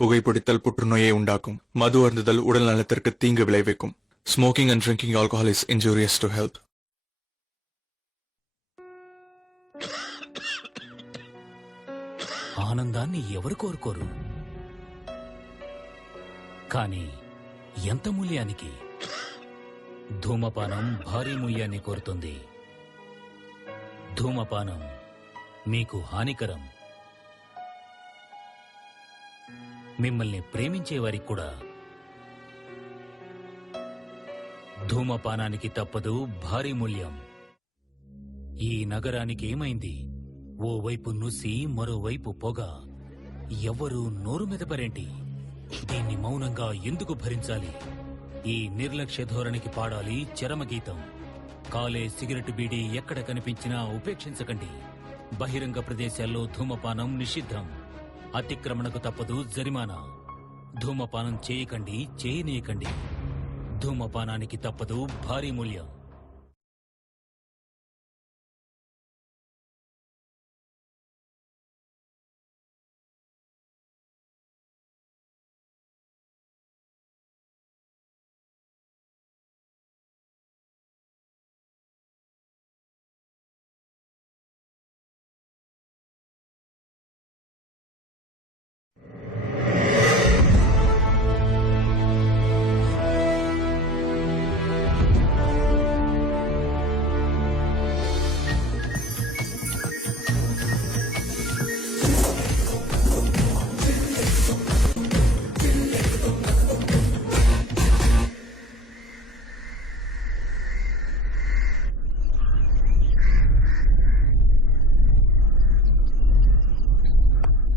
புகைப்பிடித்தல் புற்றுநோயை உண்டாக்கும். மது அருந்துதல் உடல் நலத்திற்கு தீங்கு விளைவிக்கும். Smoking and drinking alcohol is injurious to health. ఆనందాన్ని ఎవరు కోరుకోరు, కానీ ఎంత మూల్యానికి? ధూమపానం భారీ మూల్యాన్ని కోరుతుంది. ధూమపానం మీకు హానికరం. మిమ్మల్ని ప్రేమించేవారికి కూడా ధూమపానానికి తప్పదు భారీ మూల్యం. ఈ నగరానికి ఏమైంది? ఓవైపు నుసి, మరోవైపు పొగ. ఎవ్వరూ నోరు మెదపరేంటి? దీన్ని మౌనంగా ఎందుకు భరించాలి? ఈ నిర్లక్ష్య ధోరణికి పాడాలి చరమగీతం. కాలే సిగరెట్ బీడీ ఎక్కడ కనిపించినా ఉపేక్షించకండి. బహిరంగ ప్రదేశాల్లో ధూమపానం నిషిద్ధం. అతిక్రమణకు తప్పదు జరిమానా. ధూమపానం చేయకండి, చేయనీయకండి. ధూమపానానికి తప్పదు భారీ మూల్యం.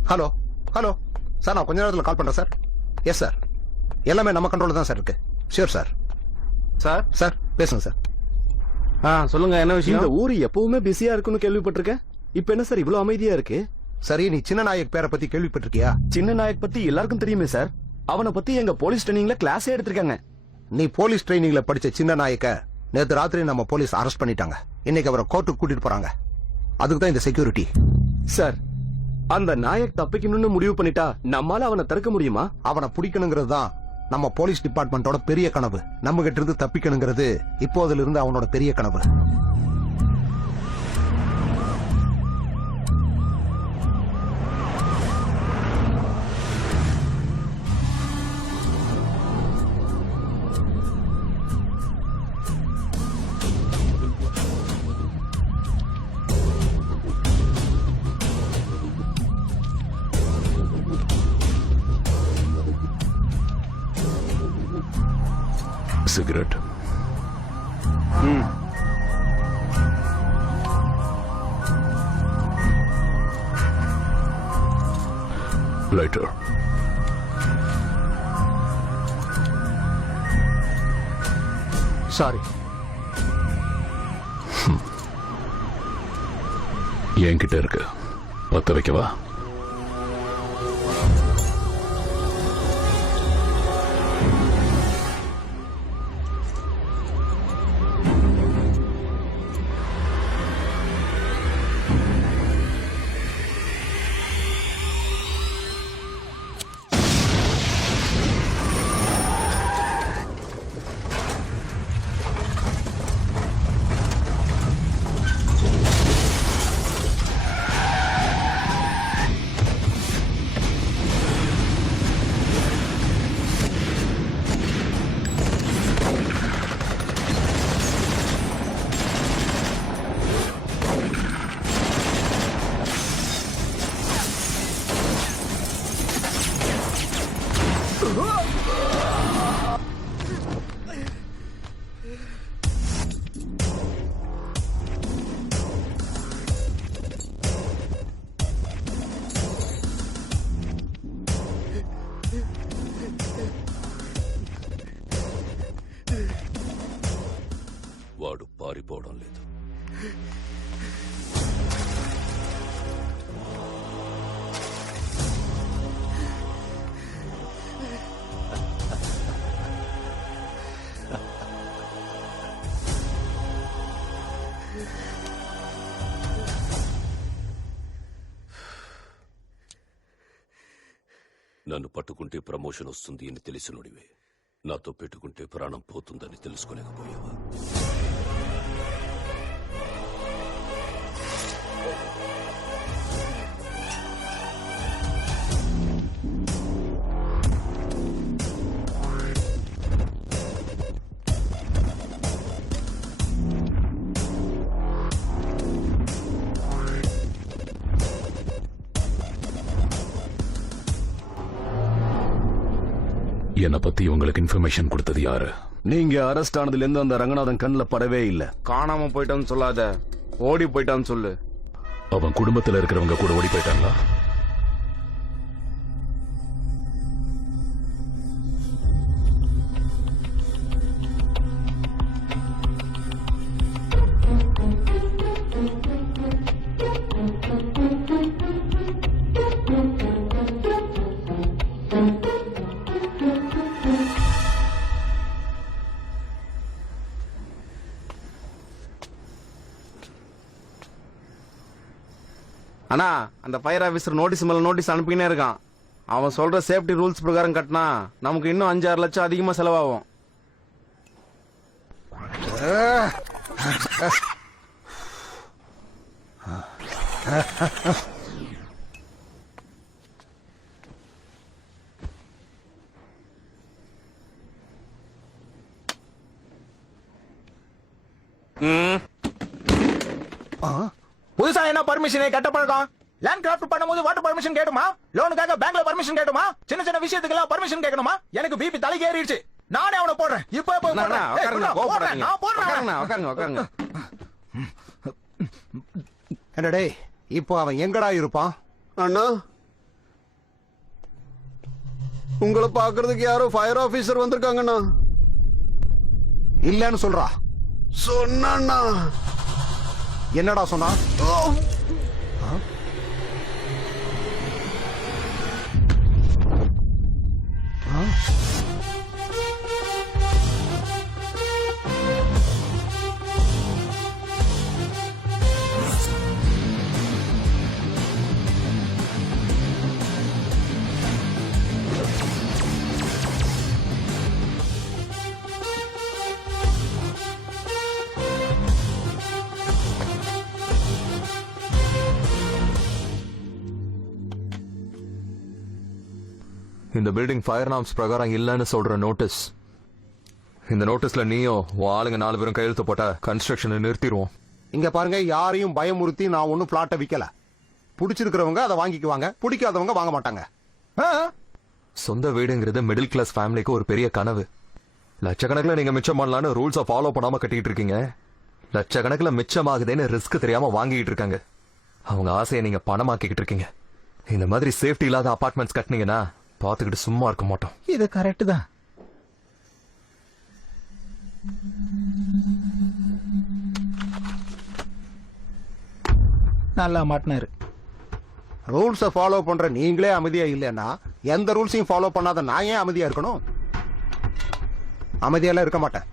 ஹலோ ஹலோ சார், நான் கொஞ்ச நேரத்தில் கால் பண்ணுறேன் சார். எஸ் சார், எல்லாமே நம்ம கண்ட்ரோலில் தான் சார் இருக்கு. Sure sir. சார் சார் பேசுங்க சார். சொல்லுங்க, என்ன விஷயம்? இந்த ஊரு எப்பவுமே பிஸியா இருக்குன்னு கேள்விப்பட்டிருக்கேன். இப்ப என்ன சார் இவ்வளவு அமைதியா இருக்கு? சரி, நீ சின்ன நாயக் பேரை பத்தி கேள்விப்பட்டிருக்கியா? சின்ன நாயக் பத்தி எல்லாருக்கும் தெரியுமே சார். அவனை பத்தி எங்க போலீஸ் ட்ரைனிங்ல கிளாஸே எடுத்திருக்காங்க. நீ போலீஸ் ட்ரைனிங்ல படிச்ச சின்ன நாயக்க நேற்று ராத்திரி நம்ம போலீஸ் அரெஸ்ட் பண்ணிட்டாங்க. இன்னைக்கு அவரை கோர்ட்டுக்கு கூட்டிட்டு போறாங்க. அதுக்கு தான் இந்த செக்யூரிட்டி. சார், அந்த நாயக் தப்பிக்கணும்னு முடிவு பண்ணிட்டா நம்மால அவனை தடுக்க முடியுமா? அவனை பிடிக்கணுங்கிறது தான் நம்ம போலீஸ் டிபார்ட்மெண்டோட பெரிய கனவு. நம்ம கிட்ட இருந்து தப்பிக்கணுங்கிறது இப்போதுல இருந்து அவனோட பெரிய கனவு. சிகரெட். லைட்டர். சாரி. என்கிட்ட இருக்கு, பத்த வைக்கவா? వాడు పారిపోవడం లేదు. నన్ను పట్టుకుంటే ప్రమోషన్ వస్తుంది అని తెలిసినోడివే నాతో పెట్టుకుంటే ప్రాణం పోతుందని తెలుసుకోలేకపోయావా? என்னை பத்தி உங்களுக்கு இன்ஃபர்மேஷன் கொடுத்தது யாரு? நீங்க அரெஸ்ட் ஆனதுல இருந்து அந்த ரங்கநாதன் கண்ணுல படவே இல்ல. காணாம போயிட்டான்னு சொல்லாத, ஓடி போயிட்டான்னு சொல்லு. அவன் குடும்பத்துல இருக்கிறவங்க கூட ஓடி போயிட்டாங்களா? அண்ணா, அந்த ஃபயர் ஆபீசர் நோட்டீஸ் மேல நோட்டீஸ் அனுப்பினே இருக்கான். அவன் சொல்ற சேஃப்டி ரூல்ஸ் பிரகாரம் கட்டினா நமக்கு இன்னும் 5-6 லட்சம் அதிகமா செலவாகும். புதுசா என்ன பர்மிஷன் கட்ட பழக்கம்? லேண்ட் கிராஃப்ட் பண்ணும்போது வாட்டர் பர்மிஷன் கேட்டுமா? லோனுக்காக பேங்க்ல பர்மிஷன் கேட்டுமா? சின்ன சின்ன விஷயத்துக்கு எல்லாம் பர்மிஷன் கேட்கணுமா? எனக்கு பிபி தலைக்கு ஏறிடுச்சு. நானே அவனை போடுறேன். இப்போ அண்ணா, உட்காருங்க, கோவப்படாதீங்க. நான் போடுறேன். உட்காருங்க, உட்காருங்க. என்னடே இப்போ அவன் எங்கடா இருப்பான்? அண்ணா, உங்களை பாக்குறதுக்கு யாரோ ஃபயர் ஆபீசர் வந்திருக்காங்கண்ணா. இல்லன்னு சொல்றா. சொன்னா என்னடா சொன்னா? இந்த பில்டிங் ஃபயர் நார்ம்ஸ் பிரகாரம் இல்லன்னு சொல்ற நோட்டீஸ். இந்த நோட்டீஸ்ல நீயும் உன் ஆளுங்க 4 பேரும் கையெழுத்து போட்டா கன்ஸ்ட்ரக்ஷனை நிறுத்திடுவோம். இங்க பாருங்க, யாரையும் பயமுறுத்தி நான் ஒன்னும் பிளாட்டை விக்கல. பிடிச்சிருக்கிறவங்க அதை வாங்கிக்குவாங்க, பிடிக்காதவங்க வாங்க மாட்டாங்க. சொந்த வீடுங்கிறது மிடில் கிளாஸ் ஃபேமிலிக்கு ஒரு பெரிய கனவு. லட்சக்கணக்கில் நீங்க மிச்சம் பண்ணலான்னு ரூல்ஸை ஃபாலோ பண்ணாம கட்டிட்டு இருக்கீங்க. லட்சக்கணக்கில் மிச்சமாகுதுன்னு ரிஸ்க் தெரியாம வாங்கிட்டு இருக்காங்க. அவங்க ஆசையை நீங்க பணமாக்கிட்டு இருக்கீங்க. இந்த மாதிரி சேஃப்டி இல்லாத அபார்ட்மெண்ட்ஸ் கட்டினீங்கன்னா பாத்துக்கிட்டு சும்மா இருக்க மாட்டோம். இது கரெக்ட் தான். நல்லா மாட்டினாரு. ரூல்ஸை ஃபாலோ பண்ற நீங்களே அமைதியா இல்லைன்னா எந்த ரூல்ஸையும் ஃபாலோ பண்ணாத நான் ஏன் அமைதியா இருக்கணும்? அமைதியெல்லாம் இருக்க மாட்டேன்.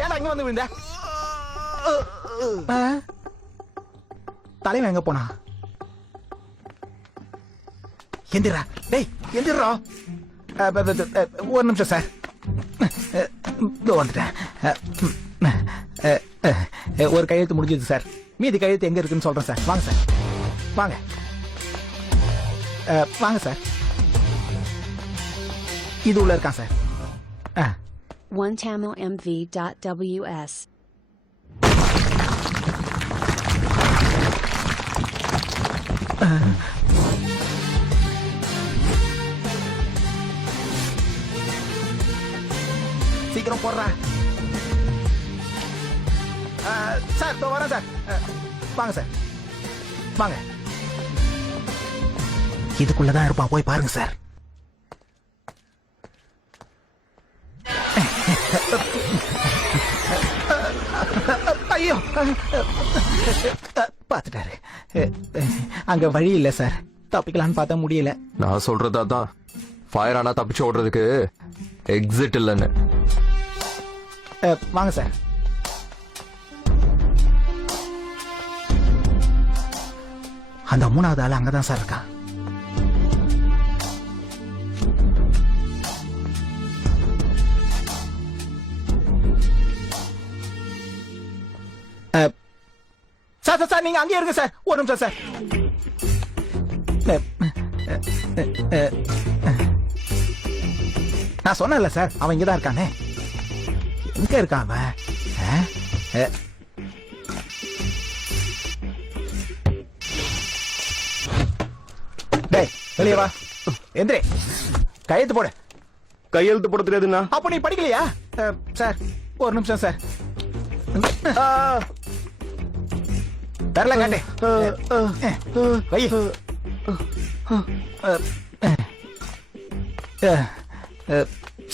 ஏன் அங்க வந்து விழுந்த? தலைவன் எங்க போனா? எந்திரா டேய், எந்திரா. ஒரு நிமிஷம் சார், வந்துட்டேன். ஒரு கையெழுத்து முடிஞ்சது சார். மீதி கையெழுத்து எங்க இருக்குன்னு சொல்றேன் சார். வாங்க சார், வாங்க வாங்க சார். இது உள்ள இருக்கான் சார். OneTamilMV.ws. சீக்கிரம் போடுற சார். இதோ வரேன் சார். வாங்க சார், வாங்க. இதுக்குள்ளதான் இருப்பான், போய் பாருங்க சார். ஐயோ பாத்துட்டாரு. அங்க வழி இல்ல சார், தப்பிக்கலான்னு பார்த்தா முடியல. நான் சொல்றது அதான், ஃபயர் ஆனா தப்பிச்சு ஓடுறதுக்கு எக்ஸிட் இல்லைன்னு. வாங்க சார். அந்த மூணாவது ஆள் அங்கதான் சார் இருக்கான். சார் சார் சார், நீங்க அங்கேயே இருங்க சார், ஒரு நிமிஷம் சார். நான் சொன்னேன்ல சார், அவன் இங்கதான் இருக்கானே. எங்க இருக்கான் அவன்? டேய் வெளியே வா, எந்திரே, கையெழுத்து போடு. கையெழுத்து போட தெரியாதுண்ணா. அப்ப நீ படிக்கலையா? சார் ஒரு நிமிஷம் சார். தரல காட்டு. வை.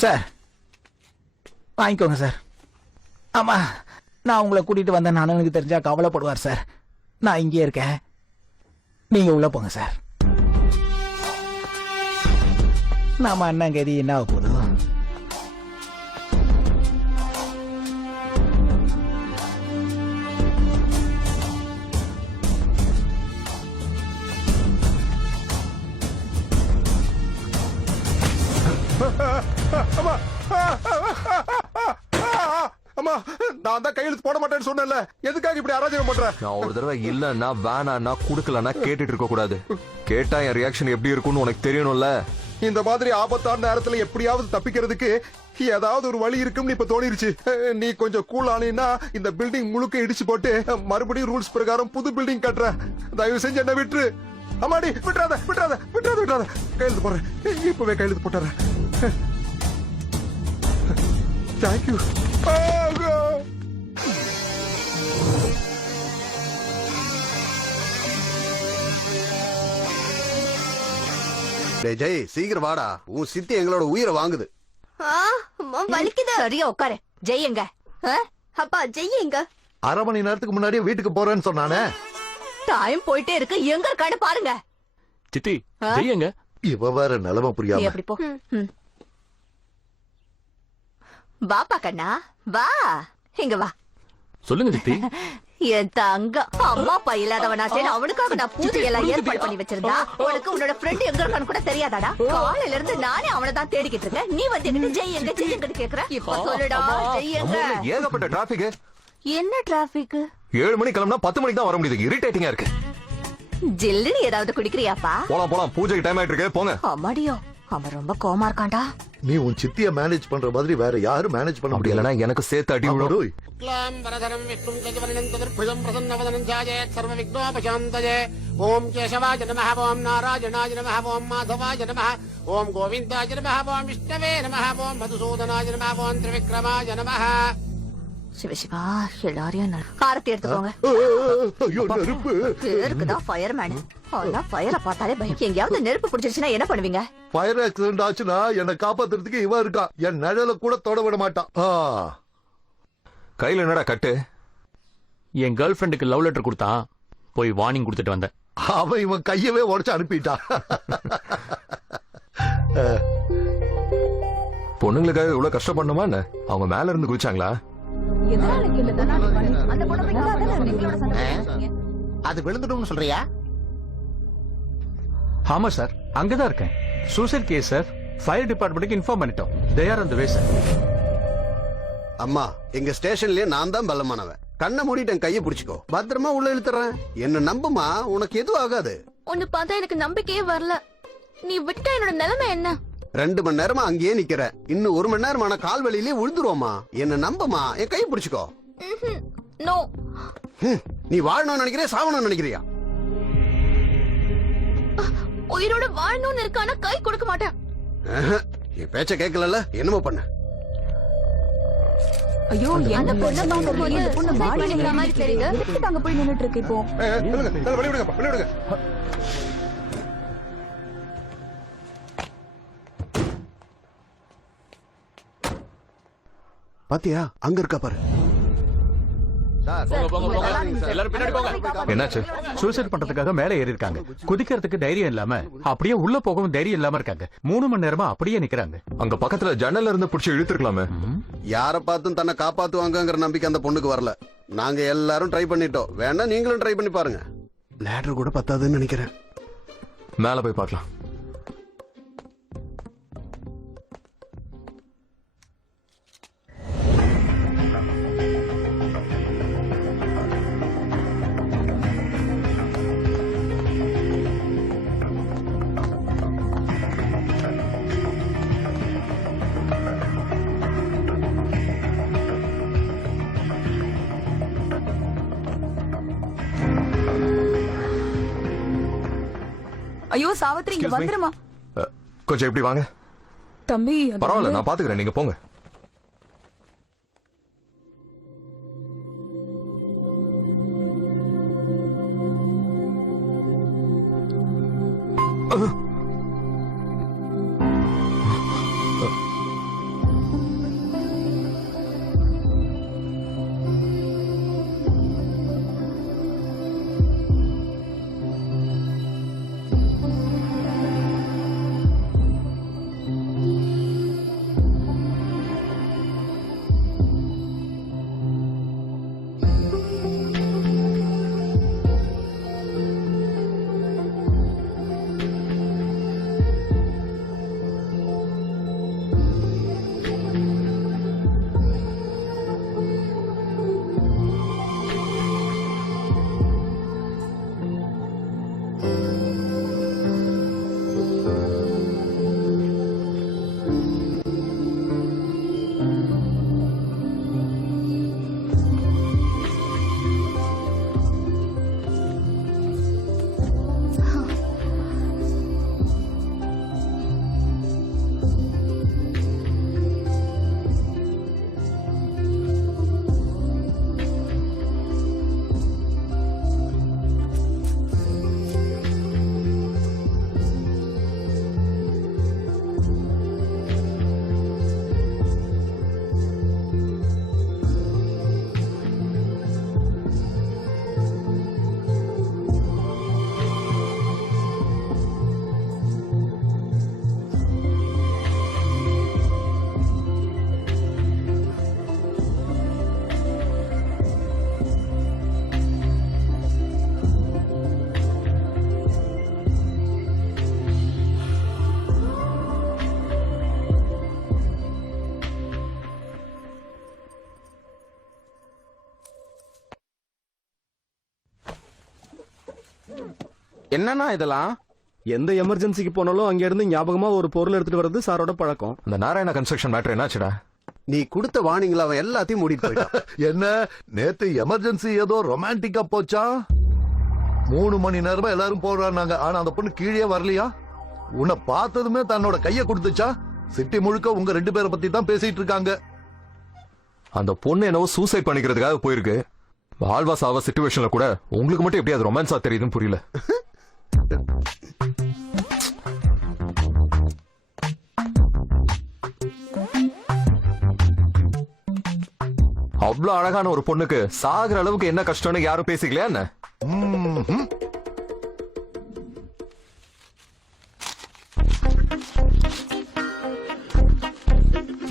சார் வாங்கிக்கோங்க சார். ஆமா, நான் உங்களை கூட்டிட்டு வந்தேன், அண்ணனுக்கு தெரிஞ்சா கவலைப்படுவார் சார். நான் இங்கே இருக்கேன், நீங்க உள்ள போங்க சார். நாம அண்ணன் கதி என்ன ஆக போதும்? அம்மா, நான் தான் கையெழுத்து போட மாட்டேன்னு சொன்னேன்ல, எதுக்காக இப்படி அராஜகம் பண்ற? நான் ஒரு தடவை இல்லன்னா வேணான்னா குடுக்கலன்னா கேட்டுட்டு இருக்க கூடாது. கேட்டா என் ரியாக்ஷன் எப்படி இருக்கும்னு உனக்கு தெரியணும்ல. இந்த மாதிரி ஆபத்தான நேரத்துல எப்படியாவது தப்பிக்கிறதுக்கு ஏதாவது ஒரு வழி இருக்கும்னு இப்ப தோணிருச்சு. நீ கொஞ்சம் கூல் ஆனீன்னா இந்த பில்டிங் முழுக்க இடிச்சு போட்டு மறுபடியும் ரூல்ஸ் பிரகாரம் புது பில்டிங் கட்டுற. தயவு செஞ்சு என்ன விட்டுரு. அம்மாடி, விட்டுறாத விட்டுறாத விட்டுறாத விட்டுறாத. கையெழுத்து போடுறேன், இப்பவே கையெழுத்து போட்டுறேன். தேங்க்யூ. ஜெய், சீக்கிரம் வாடா, உன் சித்தி எங்களோட உயிரை வாங்குது. வலிக்குது. சரியா உட்காரு. ஜெய் எங்க? அப்பா ஜெய் எங்க? அரை மணி நேரத்துக்கு முன்னாடியே வீட்டுக்கு போறேன்னு சொன்னானே. டைம் போயிட்டே இருக்கு, எங்க இருக்கான்னு பாருங்க. சித்தி, ஜெய் எங்க? இவ வேற நிலைமை நீ புரியாம. எப்படி போ. வாப்பா கண்ணா, வா, இங்க வா. சொல்லுங்க சித்தி. என் தங்கம், அம்மா அப்பா இல்லாதவனாச்சே, அவனுக்காக நான் பூஜை எல்லாம் ஏற்பாடு பண்ணி வச்சிருந்தா. உனக்கு உன்னோட ஃப்ரெண்ட் எங்க இருக்கான்னு கூட தெரியாதாடா? காலையில இருந்து நானே அவனை தான் தேடிக்கிட்டு இருக்கேன். நீ வந்து என்கிட்ட ஜெய் எங்க ஜெய் எங்கன்னு கேக்குற. இப்ப சொல்லுடா, ஜெய் எங்க? ஏகப்பட்ட டிராபிக். என்ன டிராபிக்? 7 மணி கிளம்பினா 10 மணிக்கு தான் வர முடியுது. இரிட்டேட்டிங்கா இருக்கு. ஜில்லுன்னு ஏதாவது குடிக்கிறியாப்பா? போலாம் போலாம், பூஜைக்கு டைம் ஆயிட்டு இருக்கு, போங்க. அம்மாடியோ, அவன் ரொம்ப கோமா இருக்கான்டா. நீ உன் சித்திய மேனேஜ் பண்ற மாதிரி வேற யாரும் மேனேஜ் பண்ண அப்படி இல்லைன்னா எனக்கு சேர்த்து அடி விடும். ஓம் கேசவாய நமஹ, ஓம் நாராயணாய நமஹ, ஓம் மாதவாய நமஹ, ஓம் கோவிந்தாய நமஹ, ஓம் விஷ்ணவே நமஹ, ஓம் மதுசூதனாய நமஹ, ஓம் திரிவிக்ரமாய நமஹ. சிவசிவா, எல்லாரையும் ஆரத்தி எடுத்துக்கோங்க. ஐயோ, நெருப்பு. பேருக்குதான் ஃபயர்மேன். ஆனா ஃபயரை பார்த்தாலே பயம். எங்கேயாவது நெருப்பு பிடிச்சிருச்சுன்னா என்ன பண்ணுவீங்க? ஃபயர் ஆக்சிடென்ட் ஆச்சுன்னா என்னை காப்பாத்துறதுக்கு இவன் இருக்கா. என் நிழல கூட தொட விட மாட்டான். கையில என்னடா கட்டு? என் கேர்ள் ஃபிரெண்டுக்கு லவ் லெட்டர் கொடுத்தான், போய் வார்னிங் கொடுத்துட்டு வந்தேன். அவன் இவன் கையவே உடைச்சு அனுப்பிட்டான். பொண்ணுங்களுக்காக இவ்வளவு கஷ்டப்படணுமா என்ன? அவங்க மேல இருந்து குதிச்சாங்களா? அது விழுந்துடும் சொல்றியா? ஆமா சார், அங்கதான் இருக்கேன். Suicide case sir. ஃபயர் டிபார்ட்மெண்ட்டுக்கு இன்ஃபார்ம் பண்ணிட்டோம். They are on the way sir. அம்மா, எங்க ஸ்டேஷன்லயே நான் தான் பலமானவன். கண்ணை மூடிட்டு கையை பிடிச்சுக்கோ, பத்திரமா உள்ள இழுத்துறேன். என்ன நம்புமா, உனக்கு எதுவும் ஆகாது. உன்னை பார்த்தா எனக்கு நம்பிக்கையே வரல. நீ விட்டா என்னோட நிலைமை என்ன? 2 மணி நேரமா அங்கேயே நிக்கிற. இன்னும் 1 மணி நேரமான கால் வழியிலே விழுந்துருவோமா. என்ன நம்புமா, என் கையை பிடிச்சுக்கோ. நோ. நீ வாழணும்னு நினைக்கிறியா, சாவணும்னு நினைக்கிறியா? உயிரோட வாழணும்னு இருக்கானா கை கொடுக்க மாட்டேன். என் பேச்ச கேட்கல, என்னமோ பண்ண. ஐயோ, என்ன பொண்ணு பாக்கும்போது இந்த பொண்ணு மாடி நிக்கிற மாதிரி தெரியுது. அங்க போய் நின்னுட்டு இருக்கு இப்போ. வெளியிடுங்க. பாத்தியா அங்க இருக்கா பாரு. சார், எல்லாரும் பின்னாடி போங்க. என்னாச்சு? சூசைட் பண்றதுக்காக மேலே ஏறி இருக்காங்க. குதிக்கிறதுக்கு தைரியம் இல்லாம அப்படியே உள்ள போகவும் தைரியம் இல்லாம இருக்காங்க. 3 மணி நேரமா அப்படியே நிக்கிறாங்க. அங்க பக்கத்துல ஜன்னல்ல இருந்து புடிச்சு இழுத்துருக்கலாமே. யார பார்த்தும் தன்னை காப்பாத்துவாங்கங்கிற நம்பிக்கை அந்த பொண்ணுக்கு வரல. நாங்க எல்லாரும் ட்ரை பண்ணிட்டோம். வேணா நீங்களும் ட்ரை பண்ணி பாருங்க. லேடர் கூட பத்தாதுன்னு நினைக்கிறேன். மேல போய் பார்க்கலாம். ஐயோ சாவித்ரி, இங்க Excuse me. வந்துருமா. கொஞ்சம் இப்படி வாங்க. தம்பி பரவாயில்ல, நான் பாத்துக்கிறேன், நீங்க போங்க. என்னன்னா இதெல்லாம்? எந்த எமர்ஜென்சிக்கு போனாலும் அங்க இருந்து ஞாபகமா ஒரு பொருள் எடுத்துட்டு வர்றது சாரோட பழக்கம். அந்த நாராயண கன்ஸ்ட்ரக்ஷன் மேட்டர் என்னாச்சுடா? நீ கொடுத்த வார்னிங்ல அவன் எல்லாத்தையும் மூடிட்டு போயிட்டான். என்ன நேத்து எமர்ஜென்சி ஏதோ ரொமான்டிக்கா போச்சா? 3 மணி நேரமா எல்லாரும் போறாங்க. ஆனா அந்த பொண்ணு கீழே வரலையா? உன்னை பார்த்ததுமே தன்னோட கைய கொடுத்துச்சா? சிட்டி முழுக்க உங்க 2 பேரை பத்தி தான் பேசிட்டு இருக்காங்க. அந்த பொண்ணு என்னவோ சூசைட் பண்ணிக்கிறதுக்காக போயிருக்கு. ஆழ்வா சாவா சிச்சுவேஷன்ல கூட உங்களுக்கு மட்டும் எப்படி அது ரொமான்ஸா தெரியுதுன்னு புரியல. அவ்வளவு அழகான ஒரு பொண்ணுக்கு சாகுற அளவுக்கு என்ன கஷ்டம்னு யாரும் பேசிக்கலையா என்ன?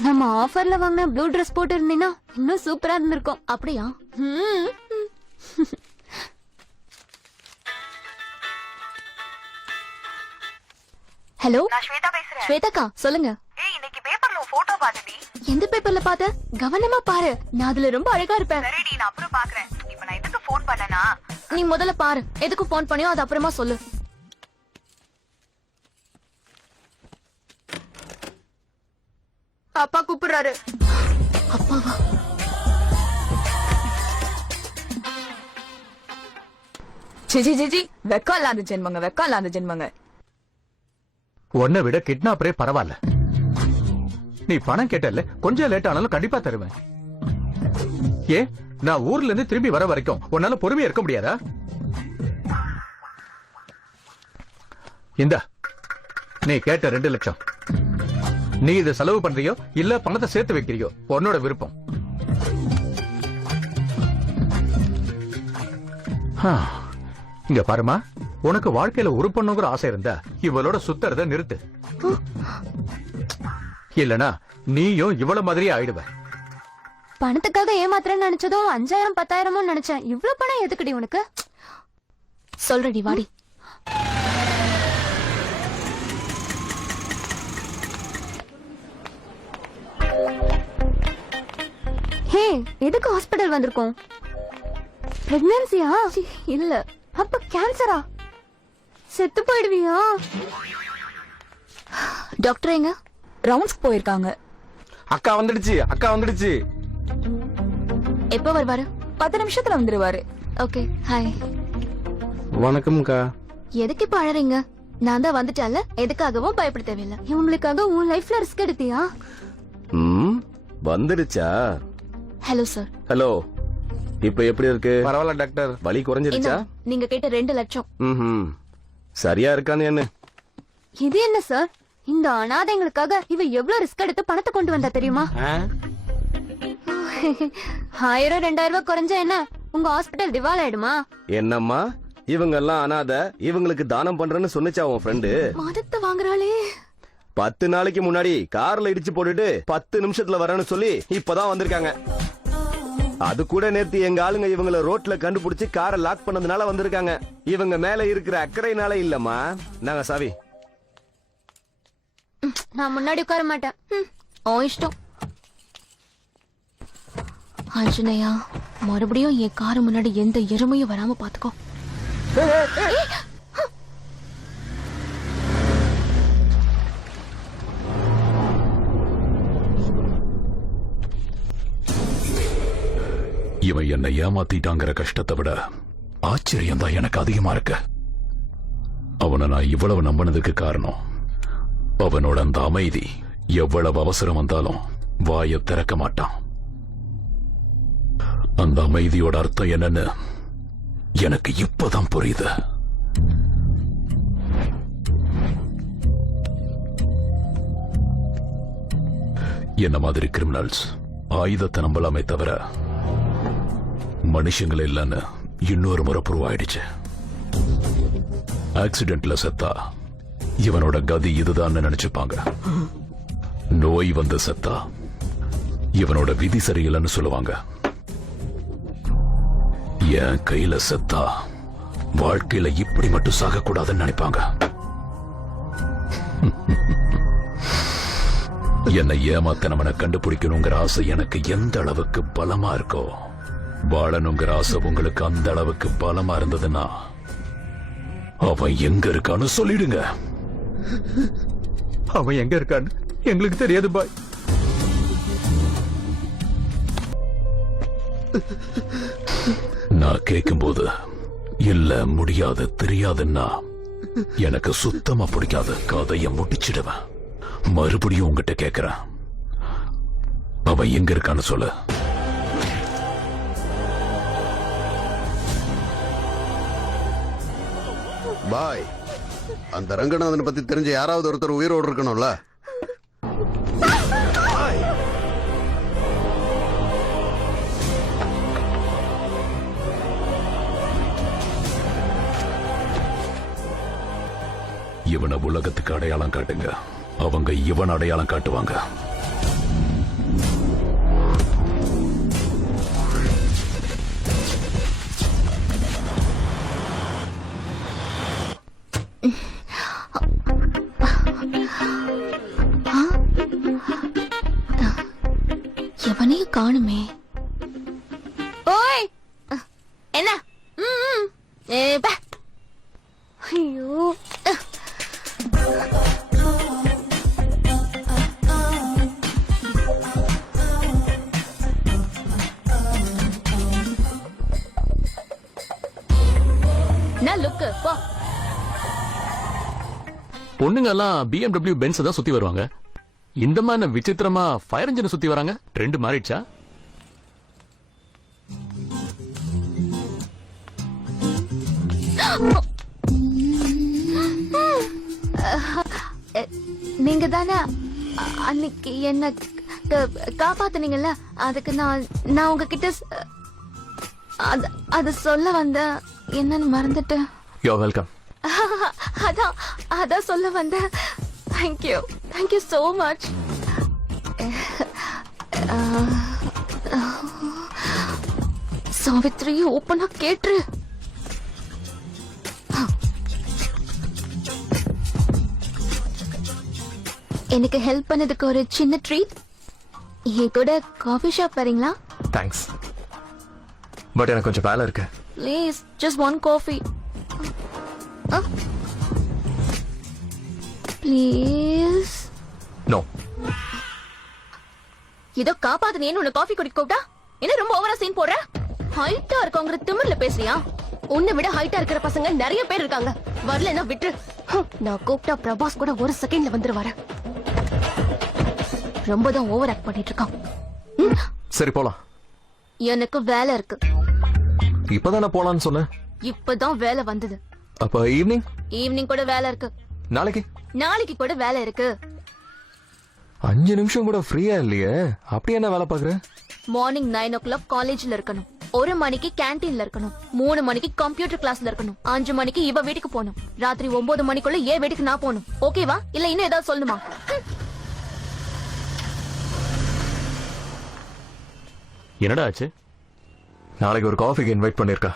நம்ம ஆஃபர்ல வாங்கின ப்ளூ ட்ரெஸ் போட்டு இருந்தீங்கன்னா இன்னும் சூப்பரா இருந்திருக்கும். அப்படியா? ஹலோ, ஸ்வேதாக்கா சொல்லுங்க. இன்னைக்கு பேப்பர்ல போட்டோ பாத்துடி. எந்த பேப்பர்ல பாத்த? கவனமா பாரு, நான் அதுல ரொம்ப அழகா இருப்பேன். சரிடி, நான் அப்புறம் பாக்குறேன். இப்ப நான் எதுக்கு போன் பண்ணனா? நீ முதல்ல பாரு, எதுக்கு போன் பண்ணியோ அது அப்புறமா சொல்லு. அப்பா கூப்பிடுறாரு. அப்பாவா? ஜிஜி ஜிஜி, வெக்கம் இல்லாத ஜென்மங்க, வெக்கம் இல்லாத ஜென்மங்க. உன்னை விட கிட்னாப்பரே பரவாயில்ல. நீ பணம் கேட்டல, கொஞ்சம் லேட் ஆனாலும் கண்டிப்பா தருவேன். ஏ, நான் ஊர்ல இருந்து திரும்பி வர வரைக்கும் உன்னால பொறுமையா இருக்க முடியாதா? இந்தா, நீ கேட்ட 2 லட்சம். நீ இதை செலவு பண்றியோ இல்ல பணத்தை சேர்த்து வைக்கிறியோ உன்னோட விருப்பம். இங்க பாருமா, உனக்கு வாழ்க்கையில உருப்பண்ணுங்கிற ஆசை இருந்தா இவளோட சுத்துறத நிறுத்து. இல்லனா நீயும் இவள மாதிரியே ஆயிடுவ. பணத்துக்காக ஏமாத்துறேன்னு நினைச்சதும் 5000 10,000 நினைச்சேன். இவ்ளோ பணம் எதுக்குடி உனக்கு? சொல்றடி வாடி. ஹே, எதுக்கு ஹாஸ்பிடல் வந்திருக்கோம்? பிரெக்னன்சியா? இல்ல. அப்ப கேன்சரா? செத்து போயிடுவியா? டாக்டர் எங்க? ரவுண்ட்ஸ்க்கு போயிருக்காங்க. அக்கா வந்துடுச்சு. எப்ப வருவாரு? 10 நிமிஷத்துல வந்துருவாரு. Okay, hi. வணக்கம்க்கா. எதுக்கு இப்ப அழறீங்க? நான் தான் வந்துட்டால, எதுக்காகவும் பயப்பட தேவையில்லை. இவங்களுக்காக உன் லைஃப்ல ரிஸ்க் எடுத்தியா? வந்துடுச்சா? Hello sir. ஹலோ. இப்ப எப்படி இருக்கு? பரவாயில்ல டாக்டர். வலி குறைஞ்சிருச்சா? நீங்க கேட்ட 2 லட்சம். சரியா இருக்கான்னு என்ன? இது என்ன சார்? இந்த அனாதைங்களுக்காக இவ எவ்வளவு ரிஸ்க் எடுத்து பணத்தை கொண்டு வந்தா தெரியுமா? 1000 2000 குறைஞ்சா என்ன உங்க ஹாஸ்பிடல் திவால் ஆயிடுமா? என்னம்மா இவங்க எல்லாம் அனாதை, இவங்களுக்கு தானம் பண்றேன்னு சொன்னிச்சா உன் ஃப்ரெண்டு? மதத்தை வாங்குறாளே. 10 நாளைக்கு முன்னாடி கார்ல இடிச்சு போட்டுட்டு 10 நிமிஷத்துல வரேன்னு சொல்லி இப்பதான் வந்திருக்காங்க. அது கூட நேத்து எங்க ஆளுங்க இவங்கள ரோட்ல கண்டுபிடிச்சு காரை லாக் பண்ணதுனால வந்திருக்காங்க. இவங்க மேல இருக்கிற அக்கறையினால இல்லம்மா. நாங்க சாவி. நான் முன்னாடி உட்கார மாட்டேன். ஓ இஷ்டம். அர்ஜுனையா, மறுபடியும் என் காரு முன்னாடி எந்த எருமையும் வராம பாத்துக்கோ. இவன் என்னை ஏமாத்திட்டாங்கிற கஷ்டத்தை விட ஆச்சரியம் தான் எனக்கு அதிகமா இருக்கு. அவனை நான் இவ்வளவு நம்பினதுக்கு காரணம் அவனோட அந்த அமைதி. எவ்வளவு அவசரம் வந்தாலும் வாயை திறக்க மாட்டான். அந்த அமைதியோட அர்த்தம் என்னன்னு எனக்கு இப்பதான் புரியுது. என்ன மாதிரி கிரிமினல்ஸ் ஆயுதத்தை நம்பலாமே தவிர மனுஷங்கள் இல்லைன்னு இன்னொரு முறை ப்ரூவ் ஆயிடுச்சு. ஆக்சிடென்ட்ல செத்தா இவனோட கதி இதுதான் நினைச்சுப்பாங்க. நோய் வந்து செத்தா இவனோட விதி சரியில்லைன்னு சொல்லுவாங்க. என் கையில செத்தா வாழ்க்கையில இப்படி மட்டும் சாகக்கூடாதுன்னு நினைப்பாங்க. என்னை ஏமாத்தனவனை கண்டுபிடிக்கணுங்கிற ஆசை எனக்கு எந்த அளவுக்கு பலமா இருக்கோ, வாழணுங்கிற ஆசை உங்களுக்கு அந்த அளவுக்கு பலமா இருந்ததுன்னா அவன் எங்க இருக்கான்னு சொல்லிடுங்க. அவன் எங்க இருக்கான்னு எங்களுக்கு தெரியாது பாய். நான் கேட்கும்போது இல்ல முடியாது தெரியாதுன்னா எனக்கு சுத்தமா பிடிக்காது. கதைய முடிச்சிடுவேன். மறுபடியும் உங்ககிட்ட கேக்குறேன், அவன் எங்க இருக்கான்னு சொல்லு. பாய், அந்த ரங்கநாதனை பத்தி தெரிஞ்ச யாராவது ஒருத்தர் உயிரோடு இருக்கணும்ல. இவனை உலகத்துக்கு அடையாளம் காட்டுங்க, அவங்க இவன் அடையாளம் காட்டுவாங்க. எவனையும் காணுமே. ஓய், என்ன? ஐயோ, லுக்கு போ. பொண்ணுங்க எல்லாம் BMW பென்ஸ் தான் சுத்தி வருவாங்க. இந்த மாதிரி விசித்திரமா ஃபயர் இன்ஜின் சுத்தி வராங்க. ட்ரெண்ட் மாறிடுச்சா? நீங்க தானே அன்னைக்கு என்ன காப்பாத்துனீங்கல்ல, அதுக்கு நான் உங்ககிட்ட அது சொல்ல வந்த. என்னன்னு மறந்துட்டேன். யோ வெல்கம். அதான் அதான் சொல்ல வந்தேன். Thank you thank you so much. Savitri ஓப்பனா கேட்டுரு. எனக்கு ஹெல்ப் பண்ணதுக்கு ஒரு சின்ன ட்ரீட். என் கூட காஃபி ஷாப் வரீங்களா? தேங்க்ஸ், பட் எனக்கு கொஞ்சம் வேலை இருக்கு. Please just one coffee please. No. ஏதோ காப்பாத்துனேன்னு உன்னை காஃபி குடிக்க கூப்பிட்டா என்ன ரொம்ப ஓவரா சீன் போடுற? ஹைட்டா இருக்கவங்கிற திமிர்ல பேசுறியா? உன்னை விட ஹைட்டா இருக்கிற பசங்க நிறைய பேர் இருக்காங்க. வரலன்னா விட்டு. நான் கூப்பிட்டா பிரபாஸ் கூட ஒரு செகண்ட்ல வந்துருவாரு. ரொம்ப தான் ஓவர் ஆக்ட் பண்ணிட்டு இருக்கான். சரி போலாம். எனக்கு வேலை இருக்கு. இப்பதானே போலான்னு சொன்னேன். இப்பதான் வேலை வந்தது. அப்ப ஈவினிங்? ஈவினிங் கூட வேலை இருக்கு. நாளைக்கு? நாளைக்கு கூட வேலை இருக்கு. 5 நிமிஷம் கூட ஃப்ரீயா இல்லையே, அப்படி என்ன வேலை பாக்குற? மார்னிங் 9 o'clock காலேஜ்ல இருக்கணும். 1 மணிக்கு கேண்டீன்ல இருக்கணும். 3 மணிக்கு கம்ப்யூட்டர் கிளாஸ்ல இருக்கணும். 5 மணிக்கு இவ வீட்டுக்கு போகணும். ராத்திரி 9 மணிக்குள்ள ஏன் வீட்டுக்கு நான் போகணும். ஓகேவா? இல்ல இன்னும் ஏதாவது சொல்லணுமா? என்னடா ஆச்சு? நாளைக்கு ஒரு காஃபிக்கு இன்வைட் பண்ணிருக்கா.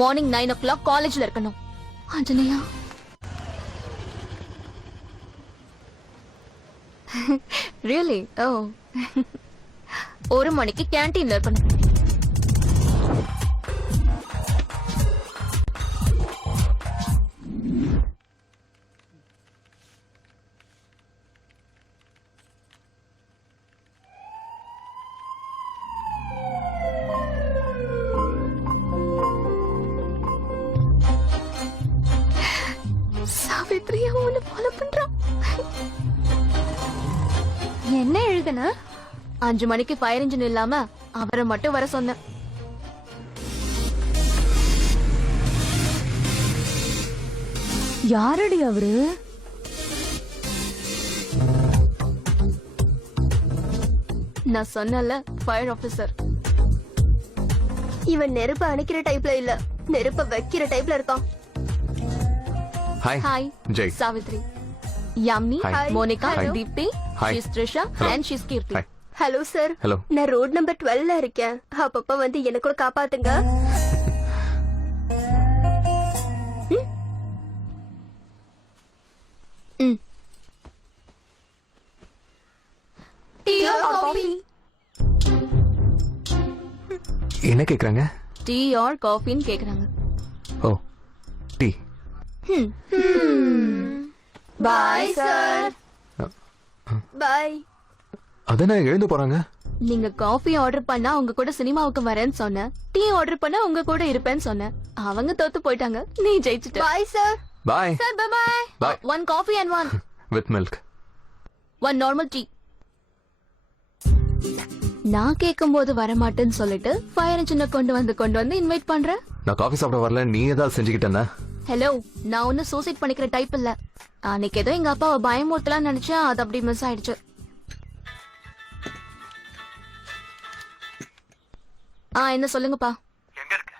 மார்னிங் 9 o'clock காலேஜ்ல இருக்கணும். ஆஞ்சனையா ரியலி? ஓ 1 மணிக்கு கேண்டீன்ல இருக்கணும். சாவித்ரியா உன்னை ஃபாலோ பண்றான். என்ன எழுதுன? 5 மணிக்கு ஃபயர் இன்ஜின் இல்லாம அவரை மட்டும் வர சொன்னேன். யாரடி அவரு? நான் சொன்னல, ஃபயர் ஆபீசர். இவன் நெருப்ப அணைக்கிற டைப்ல இல்ல, நெருப்ப வைக்கிற டைப்ல இருக்கான். Hi. Hi Jay. Savitri, Yamini, Hi. Monica, Hi. Deepti, Hi. She's Trisha and she's Keerthi. Hi. Hello sir. Hello. நான் ரோட் நம்பர் 12ல இருக்கேன். அப்பப்ப வந்து என்ன கூட காப்பாத்துங்க. என்ன கேக்குறாங்க? டீ ஆர் காஃபின்னு கேக்குறாங்க. ஓ டீ. பாய் சார். பாய். அதானே எழுந்து போறாங்க. நீங்க காஃபி ஆர்டர் பண்ணா உங்க கூட சினிமாவுக்கு வரேன்னு சொன்னேன். டீ ஆர்டர் பண்ணா உங்க கூட இருப்பேன்னு சொன்னேன். அவங்க தோத்து போயிட்டாங்க, நீ ஜெயிச்சிட்ட. Bye sir. Bye. Sir bye bye. Bye. 1 coffee and 1 with milk. 1 normal tea. நான் கேக்கும்போது வரமாட்டேன்னு சொல்லிட்டு ஃபயர் இன்ஜினை கொண்டு வந்து இன்வைட் பண்றேன். நான் காஃபி சாப்பிட வரல, நீ ஏதாவது செஞ்சுக்கிட்டேன்னா? ஹலோ, நான் ஒன்னும் சூசைட் பண்ணிக்கிற டைப் இல்ல. அன்னைக்கு ஏதோ எங்க அப்பாவை பயமுறுத்தலாம் நினைச்சேன், அது அப்படி மிஸ் ஆயிடுச்சு. என்ன சொல்லுங்கப்பா. எங்க இருக்க?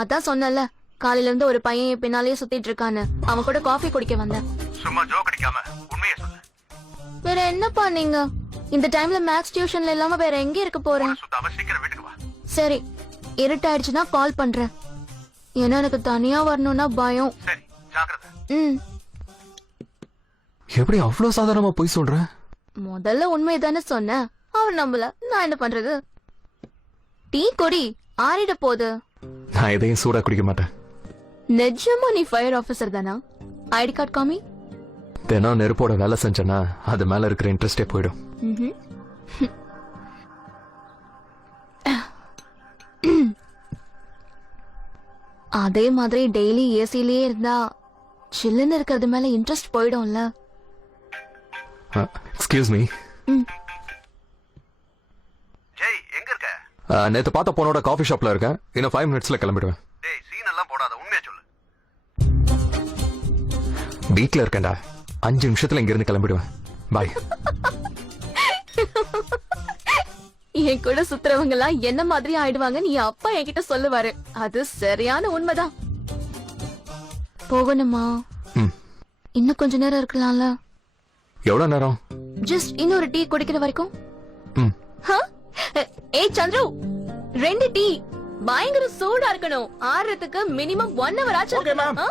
அதான் சொன்னல, காலையில இருந்து ஒரு பையன் என் பின்னாலேயே சுத்திட்டு இருக்கான்னு. அவன் கூட காஃபி குடிக்க வந்தேன். சும்மா ஜோக் அடிக்காம உண்மையை சொல்லு. வேற என்னப்பா நீங்க? இந்த டைம்ல மேக்ஸ் டியூஷன்ல இல்லாம வேற எங்க இருக்க போறேன்? சுத்தாம சீக்கிரம் வீட்டுக்கு வா. சரி, இருட்டாயிடுச்சுன்னா கால் பண்றேன். ஏன்னா எனக்கு தனியா வரணும்னா பயம். சரி, ஜாக்கிரதை. ம். எப்படி அவ்வளவு சாதாரணமா போய் சொல்ற? முதல்ல உண்மைதானே சொன்னேன், அவர் நம்பல, நான் என்ன பண்றது? டீ கொடி, ஆறிட போகுது. நான் எதையும் சூடா குடிக்க மாட்டேன். நிஜமா நீ ஃபயர் ஆபீசர் தானா? ஐடி கார்டு காமி. தினம் நெருப்போட வேலை செஞ்சேன்னா அது மேல இருக்கிற இன்ட்ரெஸ்டே போயிடும். அதே மாதிரி டெய்லி ஏசிலேயே இருந்தா சில்லுன்னு இருக்கிறது மேல இன்ட்ரெஸ்ட் போயிடும்ல. Excuse me. ஜெய் எங்க இருக்க? நேத்து பார்த்த பொண்ணோட காஃபி ஷாப்ல இருக்கேன். இன்னும் 5 மினிட்ஸ்ல கிளம்பிடுவேன். டேய் சீன் எல்லாம் போடாத, உண்மையா சொல்லு. வீட்ல இருக்கேன்டா. 5 நிமிஷத்துல இங்க இருந்து கிளம்பிடுவேன். பாய். என் கூட சுத்துறவங்க எல்லாம் என்ன மாதிரி ஆயிடுவாங்கன்னு என் அப்பா என்கிட்ட சொல்லுவாரு. அது சரியான உண்மைதான். போகணுமா? இன்னும் கொஞ்ச நேரம் இருக்கலாம்ல. எவ்வளவு நேரம்? ஜஸ்ட் இன்னொரு டீ குடிக்கிற வரைக்கும். ம். ஏய் சந்துரு, 2 டீ பயங்கர சூடா இருக்கணும். ஆறதுக்கு மினிமம் 1 hour ஆச்சு. ஆ?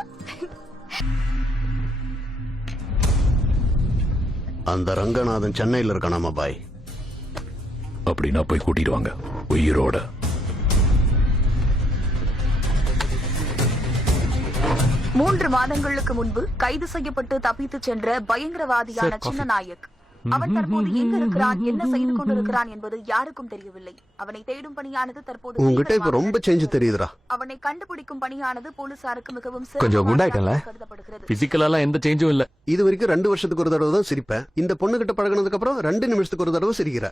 அந்த ரங்கநாதன் சென்னையில இருக்கானாமா பாய். அப்படின்னா போய் கூட்டிட்டு வாங்க உயிரோட. மூன்று மாதங்களுக்கு முன்பு கைது செய்யப்பட்டு தப்பித்து சென்ற பயங்கரவாதியான சின்ன நாயக் அவன் தற்போது எங்க இருக்கிறான், என்ன செய்து கொண்டிருக்கிறான் என்பது யாருக்கும் தெரியவில்லை. அவனை தேடும் பணியானது தற்போது உங்ககிட்ட இப்ப ரொம்ப சேஞ்ச் தெரியுதுடா. அவனை கண்டுபிடிக்கும் பணியானது போலீசாருக்கு மிகவும் கொஞ்சம் குண்டாயிட்டல. கருதப்படுகிறது. பிசிக்கலா எந்த சேஞ்சும் இல்ல. இது வரைக்கும் 2 வருஷத்துக்கு ஒரு தடவை தான் சிரிப்பேன். இந்த பொண்ணு கிட்ட பழகினதுக்கு அப்புறம் 2 நிமிஷத்துக்கு ஒரு தடவை சிரிக்கிற.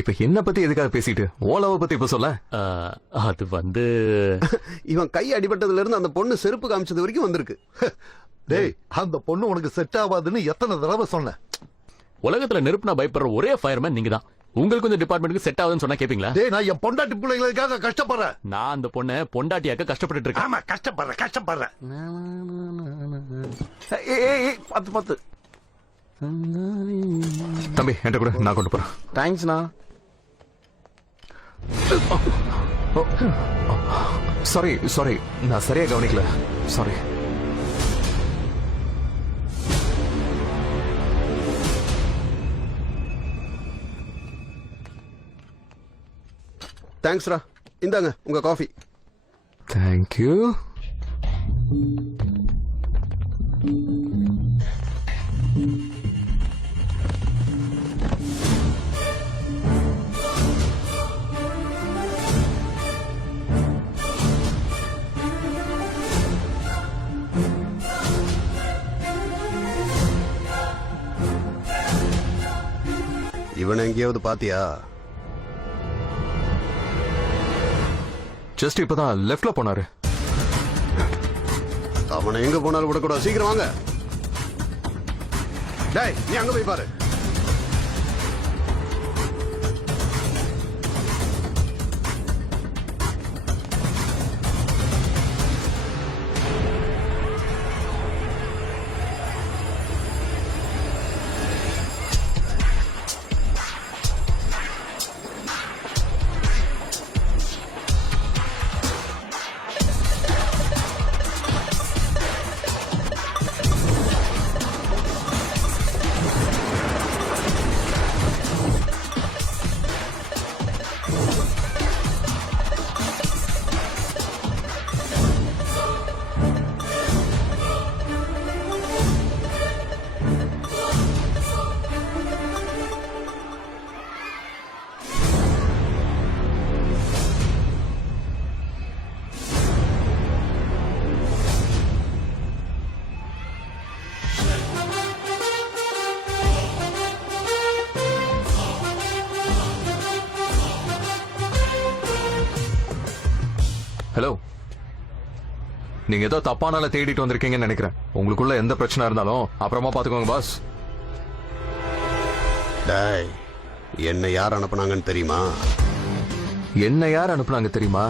இப்ப என்ன பத்தி எதுக்காக பேசிட்டு ஓலாவை பத்தி இப்ப சொல்ல? அது வந்து இவன் கை அடிபட்டதுல இருந்து அந்த பொண்ணு செருப்பு காமிச்சது வரைக்கும் வந்திருக்கு. டேய் அந்த பொண்ணு உனக்கு செட் ஆகாதுன்னு எத்தனை தடவை சொன்னேன். உலகத்துல நெருப்புனா பயப்படுற ஒரே ஃபயர்மேன் நீங்க தான். உங்களுக்கு இந்த டிபார்ட்மெண்ட்டுக்கு செட் ஆகுதுன்னு சொன்னா கேப்பீங்களா? டேய் நான் என் பொண்டாட்டி பிள்ளைகளுக்காக கஷ்டப்படுறேன். நான் அந்த பொண்ணை பொண்டாட்டியாக்க கஷ்டப்பட்டு இருக்கேன். ஆமா கஷ்டப்படுறேன். பத்து தம்பி என்கிட்ட கூட நான் கொண்டு போறேன். தேங்க்ஸ்ண்ணா. சாரி நான் சரியா கவனிக்கல. சாரி. தேங்க்ஸ்ரா, இந்தாங்க உங்க காஃபி. தேங்க்யூ. இவனை எங்கேயாவது பாத்தியா? ஜஸ்ட் இப்பதான் லெஃப்ட்ல போனாரு. அவனை எங்க போனாலும் விடக்கூடாது. சீக்கிரம் வாங்க. டேய் நீ அங்க போய் பாரு. ஹலோ, நீங்க ஏதோ தப்பானால தேடிட்டு வந்திருக்கீங்கன்னு நினைக்கிறேன். உங்களுக்குள்ள எந்த பிரச்சனை இருந்தாலும் அப்புறமா பாத்துக்கோங்க பாஸ். டேய் என்ன யார் அனுப்புனாங்கன்னு தெரியுமா? என்ன யார் அனுப்புனாங்க தெரியுமா?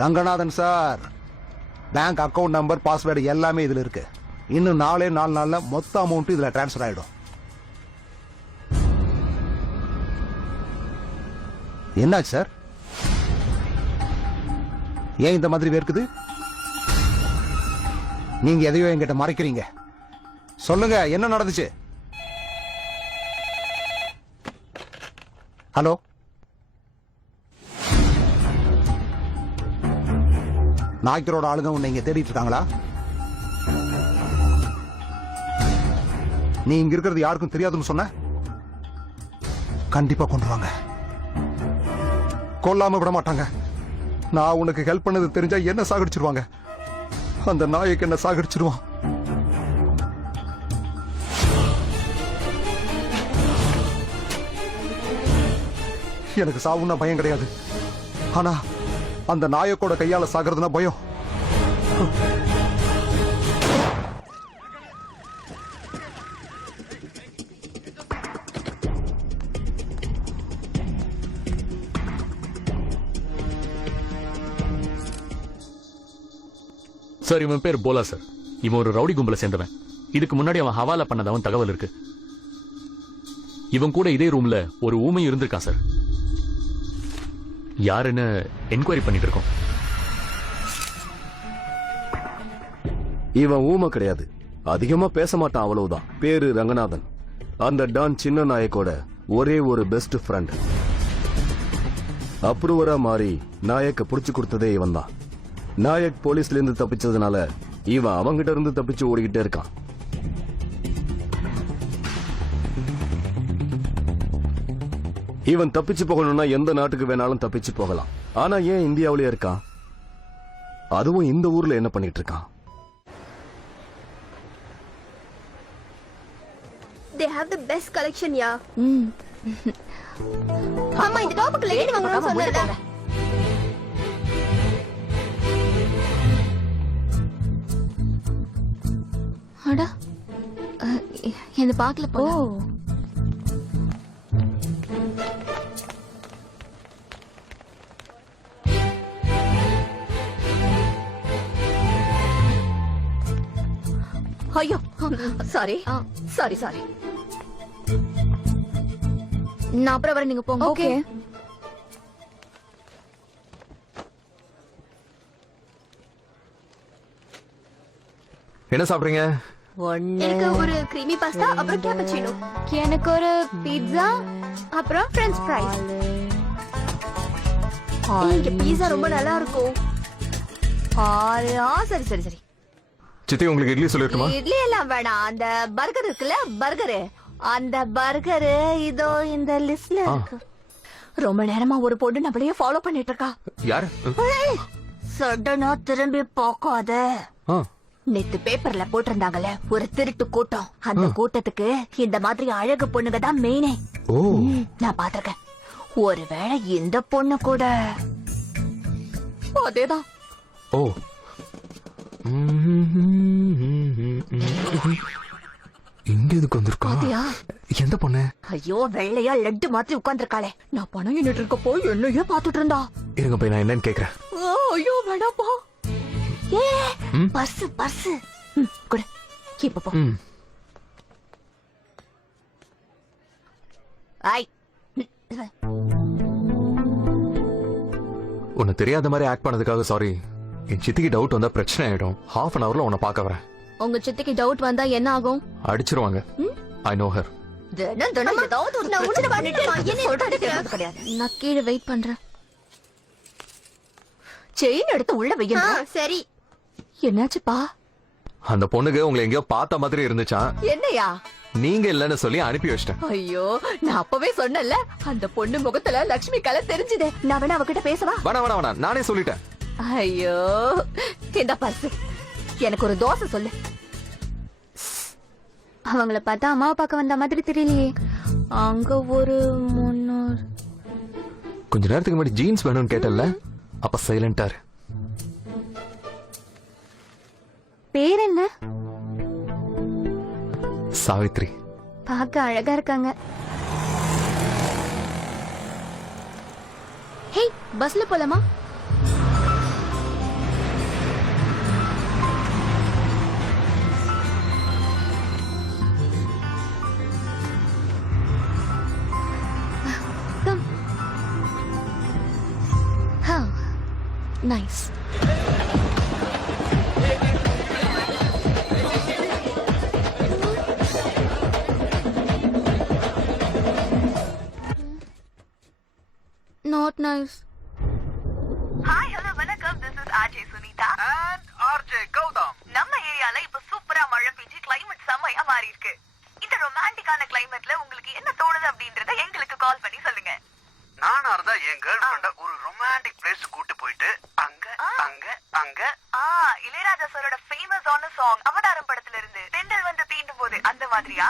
Ranganathan sir, bank account number, password எல்லாமே இதுல இருக்கு. இன்னும் 4 நாள்ல மொத்த அமௌண்ட் இதுல டிரான்ஸ்ஃபர் ஆயிடும். என்னாச்சு சார்? ஏன் இந்த மாதிரி வேர்க்குது? நீங்க எதையோ என்கிட்ட மறைக்கிறீங்க. சொல்லுங்க, என்ன நடந்துச்சு? ஹலோ, நாய்க்கரோட ஆளுங்க உன்னை இங்க தேடிட்டு இருக்காங்களா? நீ இங்க இருக்கிறது யாருக்கும் தெரியாதுன்னு சொன்ன? கண்டிப்பா கொண்டு வாங்க. கொல்லாம விட மாட்டாங்க. நான் உனக்கு ஹெல்ப் பண்ணது தெரிஞ்சா என்ன சாகடிச்சிருவாங்க. அந்த நாய்க்கு என்ன சாகடிச்சிருவான். எனக்கு சாவுன்னா பயம் கிடையாது. ஆனா அந்த நாயக்கோட கையால சாகிறதுனா பயம். சார், இவன் பேர் போலா சார். இவன் ஒரு ரவுடி கும்பலை சேர்ந்தவன். இதுக்கு முன்னாடி அவன் ஹவாலா பண்ணதாவும் தகவல் இருக்கு. இவன் கூட இதே ரூம்ல ஒரு ஊமையும் இருந்திருக்கான் சார். யாருன்னு என்கொயரி பண்ணிட்டு இருக்கோம். இவன் ஊமை கிடையாது, அதிகமா பேச மாட்டான், அவ்வளவுதான். பேரு ரங்கநாதன். அந்த டான் சின்ன நாயக்கோட ஒரே ஒரு பெஸ்ட் ஃப்ரெண்ட். அப்ரூவரா மாறி நாயக்க புடிச்சு கொடுத்ததே இவன் தான். நாயக் போலீஸ்ல இருந்து தப்பிச்சதுனால இவன் அவங்கிட்ட இருந்து தப்பிச்சு ஓடிக்கிட்டே இருக்கான். இவன் தப்பிச்சு போகணும்னா எந்த நாட்டுக்கு வேணாலும் தப்பிச்சு போகலாம். ஆனா ஏன் இந்தியாவிலே இருக்கான்? அதுவும் இந்த ஊர்ல என்ன பண்ணிட்டு இருக்கான்? They have the best collection, yeah. அம்மா, இந்த டாப்புக்கு லேடி வாங்கணும்னு சொன்னேன்ல. அட, என்ன பார்க்கல போ. ஐயோ, சாரி சாரி சாரி. நான் அப்புறம் வர, நீங்க போங்க. ஓகே. என்ன சாப்பிடுறீங்க? எனக்கு ஒரு கிரீமி பாஸ்தா, அப்புறம் கேப்பச்சினோ. எனக்கு ஒரு பீட்சா, அப்புறம் பிரெஞ்ச் ஃப்ரைஸ். இங்க பீட்சா ரொம்ப நல்லா இருக்கும். சரி சரி சரி. சித்தி, உங்களுக்கு இட்லி சொல்லிட்டுமா? இட்லி எல்லாம் வேணாம். அந்த பர்கர் இருக்குல்ல, பர்கரு, அந்த பர்கரு இதோ இந்த லிஸ்ட்ல இருக்கு. ரொம்ப நேரமா ஒரு பொண்ணு நம்மளையே ஃபாலோ பண்ணிட்டு இருக்கா. யாரு? சடனா திரும்பி போக்காத. நேத்து பேப்பர்ல போட்டிருந்தாங்கல்ல, ஒரு திருட்டு கூட்டம். அந்த கூட்டத்துக்கு இந்த மாதிரி அழகு பொண்ணுங்க தான் மெயினே. நான் பாத்திருக்கேன். ஒருவேளை இந்த பொண்ணு கூட அதேதான். ஓ, இங்க எதுக்கு வந்திருக்கா? எந்த பொண்ணு? ஐயோ, வெள்ளையா லட்டு மாதிரி உட்கார்ந்துருக்காளே. நான் பணம் எண்ணிட்டு இருக்கப்போ என்னையே பாத்துட்டு இருந்தா. இருங்க போய் நான் என்னன்னு கேக்குறேன். ஐயோ வேணாப்பா. ஏ, பர்ஸ் பர்ஸ் குடு, இப்ப போ. ஐ, உன்னை தெரியாத மாதிரி ஆக்ட் பண்ணதுக்காக சாரி. என் சித்திக்கு டவுட் வந்தா பிரச்சனை ஆயிடும். half an hourல உன்னை பார்க்க வரேன். உங்க சித்திக்கு டவுட் வந்தா என்ன ஆகும்? அடிச்சிருவாங்க. I know her. தினம் ஏதாவது ஒரு உருட்டு பண்ணிட்டு சொல்றது கேட்கறது கிடையாது. நான் கீழே வெயிட் பண்றேன். செயின் எடுத்து உள்ள வைங்க. சரி. என்னாச்சுப்பா? அந்த பொண்ணுக்கு உங்களை எங்கேயோ பார்த்த மாதிரி இருந்துச்சா? என்னையா? நீங்க இல்லன்னு சொல்லி அனுப்பி வச்சிட்டேன். ஐயோ, நான் அப்பவே சொன்னேன்ல, அந்த பொண்ணு முகத்துல லட்சுமி கலை தெரிஞ்சுதே. நான் வேணா அவகிட்ட பேசவா? வேணாம், நானே சொல்லிட்டேன். ஐயோ, இந்த பர்ஸ் எனக்கு ஒரு தோசை சொல்லு. அவங்கள பார்த்தா அம்மாவை பார்க்க வந்த மாதிரி தெரியலையே. அங்க ஒரு 300. கொஞ்ச நேரத்துக்கு முன்னாடி ஜீன்ஸ் வேணும்னு கேட்டல, அப்ப சைலண்டா இரு. பேர் என்ன? சாவித்ரி. பார்க்க அழகா இருக்காங்க. ஹே, பஸ்ல போலாமா? Nice. Not nice. Hi hello வணக்கம், this is RJ Sunitha and RJ Gautham. நம்ம ஏரியால இப்ப சூப்பரா மழை பெஞ்சு கிளைமேட் செமையா மாறி இருக்கு. இந்த ரொமான்டிக்கான கிளைமேட்ல உங்களுக்கு என்ன தோணுது அப்படின்றத எங்களுக்கு கால் பண்ணி சொல்லுங்க. நானா இருந்தா என் கேர்ள் ஃபிரெண்ட ஒரு ரொமான்டிக் பிளேஸ் கூட்டு போயிட்டு அங்க அங்க அங்க இளையராஜா சாரோட ஃபேமஸ் ஆன சாங் அவதாரம் படத்துல இருந்து தென்றல் வந்து தீண்டும் போது அந்த மாதிரியா?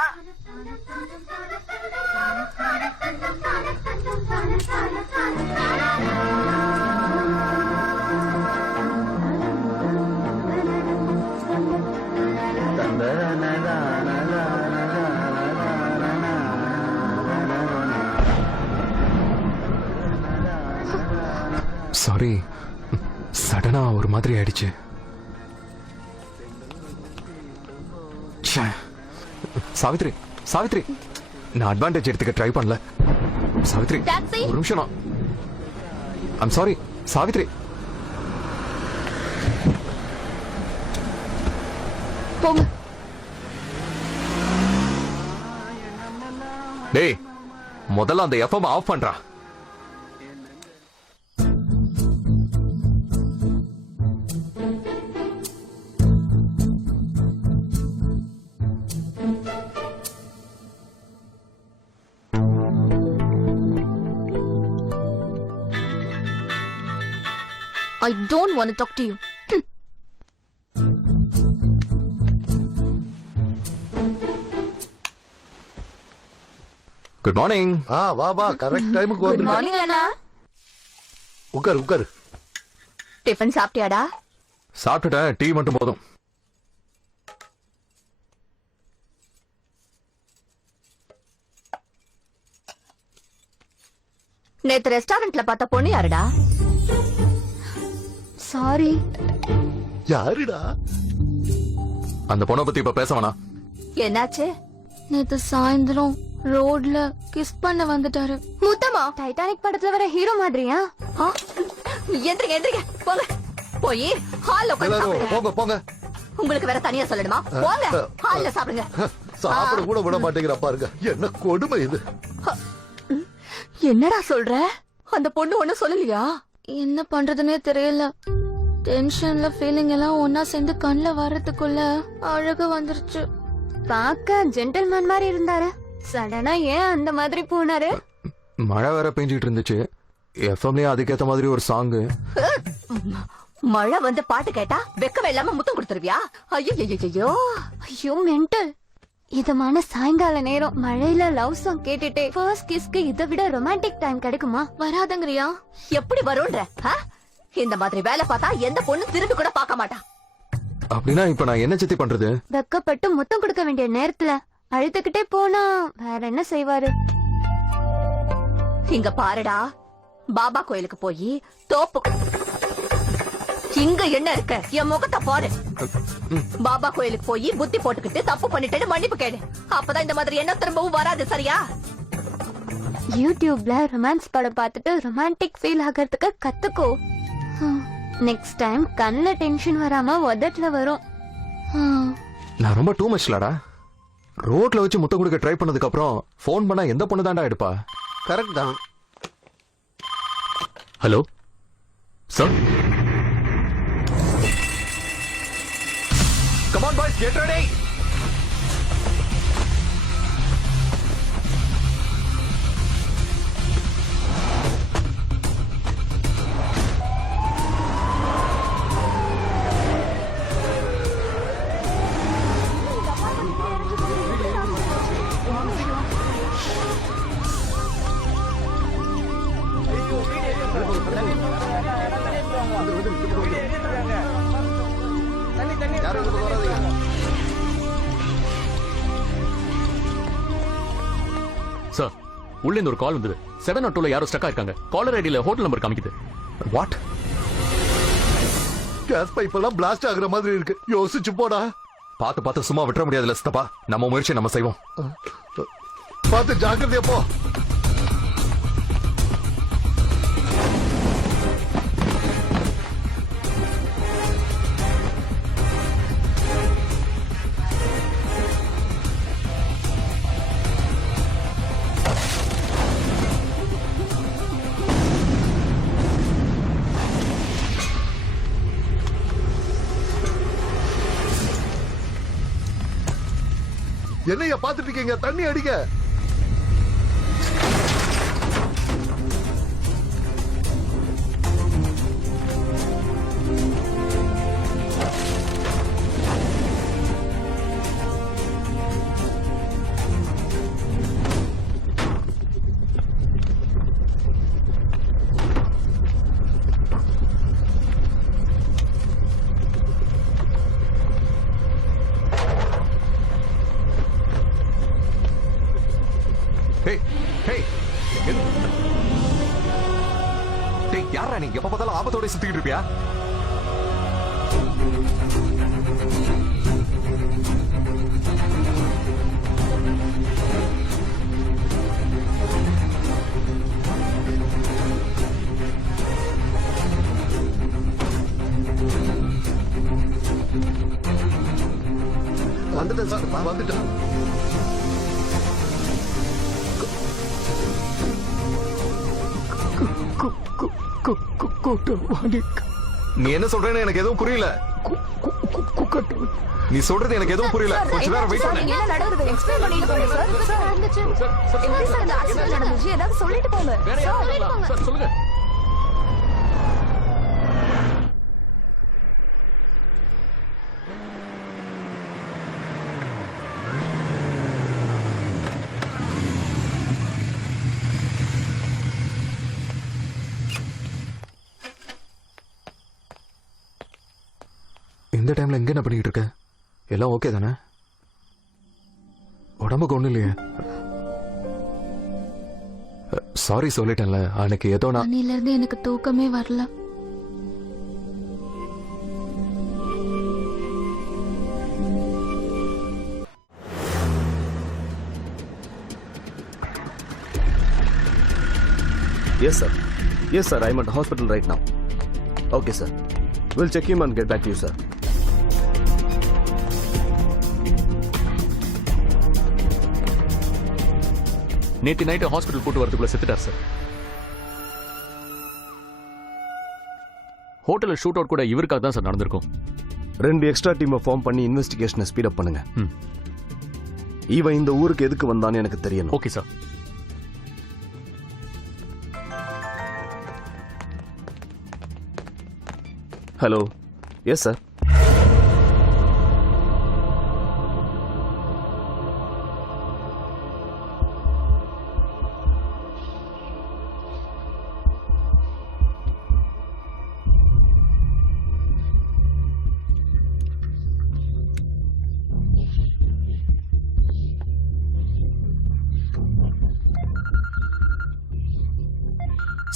சாரி, சடனா ஒரு மாதிரி ஆயிடுச்சு. ச்சே. சாவித்ரி, சாவித்ரி, நான் அட்வான்டேஜ் எடுத்துக்க ட்ரை பண்ணல. சாவித்ரி, Taxi. ஒரு நிமிஷம். I'm sorry Savitri. போங்க. டேய், முதல்ல அந்த எஃப்எம் ஆஃப் பண்றா. I don't want to talk to you. Good morning. வா வா, கரெக்ட் டைமுக்கு குட் வந்து மார்னிங் அண்ணா. உட்காரு உட்காரு. டிஃபன் சாப்பிட்டியாடா? சாப்பிட்டுட்டேன், டீ மட்டும் போதும். நேத்து ரெஸ்டாரண்ட்ல பார்த்த பொண்ணு யாருடா? சாரி. யாருடா? அந்த பொண்ணை பத்தி இப்ப பேச வேணாம். என்னாச்சு? நேத்து சாயந்தரம் ரோட்ல கிஸ் பண்ண வந்துட்டாரு. முத்தமா டைட்டானிக் படத்துல வர ஹீரோ மாதிரியா? எந்திரிங்க எந்திரிங்க, போங்க போய் ஹால்ல உட்கார்ந்து எல்லாரும் சாப்பிடுங்க. போங்க போங்க. உங்களுக்கு வேற தனியா சொல்லணுமா? போங்க ஹால்ல சாப்பிடுங்க. சாப்பிட கூட விட மாட்டேங்கிற பாருங்க, என்ன கொடுமை இது. என்னடா சொல்ற? அந்த பொண்ணு ஒண்ணும் சொல்லலையா? என்ன பண்றதுன்னே தெரியல. டென்ஷன்ல ஃபீலிங் எல்லாம் ஒன்னா சேர்ந்து கண்ணுல வர்றதுக்குள்ள அழகு வந்துருச்சு. பாக்க ஜென்டில்மேன் மாதிரி இருந்தாரு, சடனா ஏன் அந்த மாதிரி போனாரு? மழை வேற பெஞ்சிட்டு இருந்துச்சு. எஃப்எம்லயே அதுக்கேத்த மாதிரி ஒரு சாங். மழை வந்து பாட்டு கேட்டா வெக்கவே இல்லாம முத்தம் கொடுத்துருவியா? ஐயோ ஐயோ ஐயோ மென்டல். இதமான சாயங்கால நேரம் மழையில லவ் சாங் கேட்டுட்டே ஃபர்ஸ்ட் கிஸ்க்கு இதை விட ரொமான்டிக் டைம் கிடைக்குமா? வராதங்கறியா? எப்படி வரும்ன்ற? இந்த மாதிரி வேலை பார்த்தா எந்த பொண்ணு திரும்பி கூட பார்க்க மாட்டா. அப்படின்னா இப்ப நான் என்ன சித்தி பண்றது? வெக்கப்பட்டு முத்தம் கொடுக்க வேண்டிய நேரத்துல அழுதுகிட்டே போனா வேற என்ன செய்வாரு? இங்க பாருடா, பாபா கோயிலுக்கு போய் தோப்பு இங்க என்ன இருக்க, என் முகத்தை பாரு. பாபா கோயிலுக்கு போய் புத்தி போட்டுக்கிட்டு தப்பு பண்ணிட்டேன்னு மன்னிப்பு கேடு. அப்பதான் இந்த மாதிரி என்ன திரும்பவும் வராது, சரியா? யூடியூப்ல ரொமான்ஸ் படம் பார்த்துட்டு ரொமான்டிக் ஃபீல் ஆகிறதுக்கு கத்துக்கோ. நெக்ஸ்ட் டைம் கண்ணுல டென்ஷன் வராம உதட்டுல வரும். நான் ரொம்ப டூ மச்லடா. ரோட்ல வச்சு முத்தம் கொடுக்க ட்ரை பண்ணதுக்கு அப்புறம் போன் பண்ணா எந்த பொண்ணு தான்டா எடுப்பா? கரெக்ட் தான். Hello sir. Come on boys, get ready. யாரும் இதுக்கு வராதீங்க. சார், உள்ள இருந்து ஒரு கால் வந்தது. 702ல யாரோ ஸ்டக் ஆயிருக்காங்க. காலர் ஐடியில ஹோட்டல் நம்பர் காமிக்குது. What? கேஸ் பைப் எல்லாம் பிளாஸ்ட் ஆகுற மாதிரி இருக்கு, யோசிச்சு போடா. பார்த்து சும்மா விட்டுற முடியாதுல்ல சித்தப்பா. நம்ம முயற்சி நம்ம செய்வோம். பார்த்து ஜாக்கிரதையா போ. என்னைய பாத்துட்டு இருக்கீங்க? தண்ணி அடிங்க. ஹேய் ஹேய் டேய் யாரா நீ? எப்ப பார்த்தாலும் ஆபத்தோட சுத்திட்டு இருப்பியா? வந்துட்டேன் சார், வந்துட்டேன். நீ என்ன சொல்றேன்னு எனக்கு எதுவும் புரியல. நீ சொல்றது எனக்கு எதுவும் புரியல. கொஞ்ச நேரம் வெயிட் பண்ணு. என்ன நடக்குது எக்ஸ்பிளைன் பண்ணிட்டு போங்க சார். எப்படி சார் இந்த ஆக்சிடென்ட் நடந்துச்சு? ஏதாவது சொல்லிட்டு போங்க. சொல்லுங்க. இந்த டைம்ல எங்க என்ன பண்ணிட்டு இருக்க? எல்லாம் ஓகே தானே? உடம்புக்கு ஒண்ணு இல்லையே? சாரி சொல்லிட்டேன்ல அன்னைக்கு ஏதோ நான் அன்னையில இருந்து எனக்கு தூக்கமே வரல. Yes, sir. Yes, sir. I'm at the hospital right now. Okay, sir. We'll check him and get back to you, sir. நேத்து நைட்டு ஹாஸ்பிட்டல் கூட்டு வரதுக்குள்ள செத்துட்டார் சார். ஹோட்டல்ல ஷூட் அவுட் கூட இவருக்காக தான் சார் நடந்திருக்கும். 2 எக்ஸ்ட்ரா டீமை ஃபார்ம் பண்ணி இன்வெஸ்டிகேஷனை ஸ்பீட் அப் பண்ணுங்க. இவன் இந்த ஊருக்கு எதுக்கு வந்தான்னு எனக்கு தெரியணும். Okay sir. Hello. Yes sir.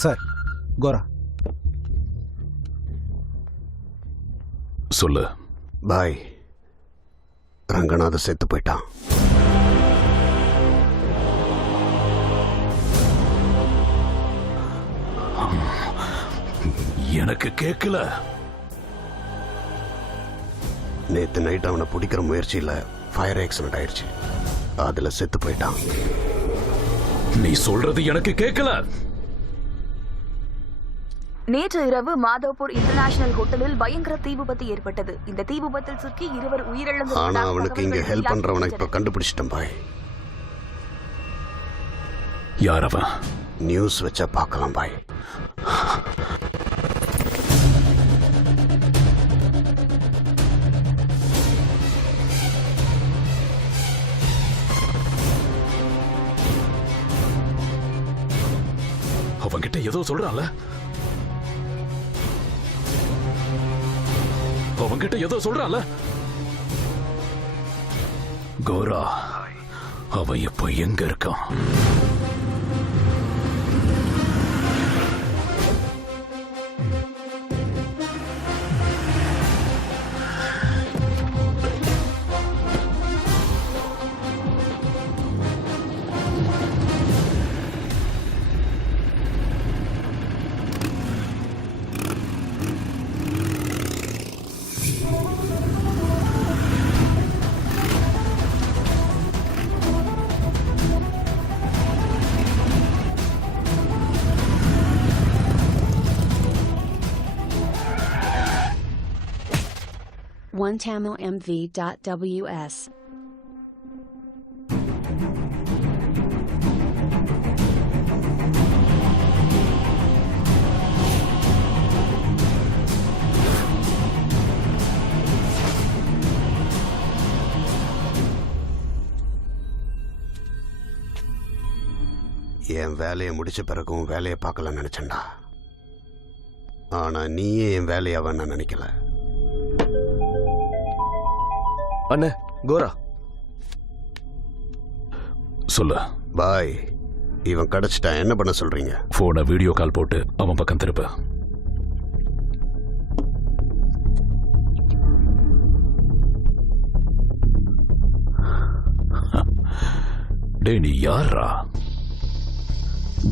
Sir Kora. சொல்லு. பாய், ரங்கநாத செத்து போயிட்டான். எனக்கு கேட்கல. நேத்து நைட் அவனை பிடிக்கிற முயற்சியில ஃபயர் ஆக்சிடென்ட் ஆயிடுச்சு. அதுல செத்து போயிட்டான். நீ சொல்றது எனக்கு கேட்கல. நேற்று இரவு மாதவ்பூர் இன்டர்நேஷனல் ஹோட்டலில் பயங்கர தீ விபத்து ஏற்பட்டது. இந்த தீ விபத்தில் சிக்கி 2 உயிரிழந்தது. ஆனா அவனுக்கு இங்க ஹெல்ப் பண்றவனை இப்ப கண்டுபிடிச்சிட்டேன் பாய். யார் அவன்? நியூஸ் வச்சா பார்க்கலாம் பாய். அவன்கிட்ட ஏதோ சொல்றான்ல. அவன்கிட்ட ஏதோ சொல்றான்ல. கோரா, அவன் இப்போ எங்க இருக்கான்? OneTamilMV.ws என் வேலையை முடிச்ச பிறகும் வேலையை பார்க்கலாம்னு நினைச்சேன்டா. ஆனா நீயே என் வேலையாவ நான் நினைக்கல. அண்ணே கோரா சொல்லு. பாய், இவன் கிடைச்சிட்டான். என்ன பண்ண சொல்றீங்க? போனை வீடியோ கால் போட்டு அவன் பக்கம் திருப்பு. டேய், நீ யாரா?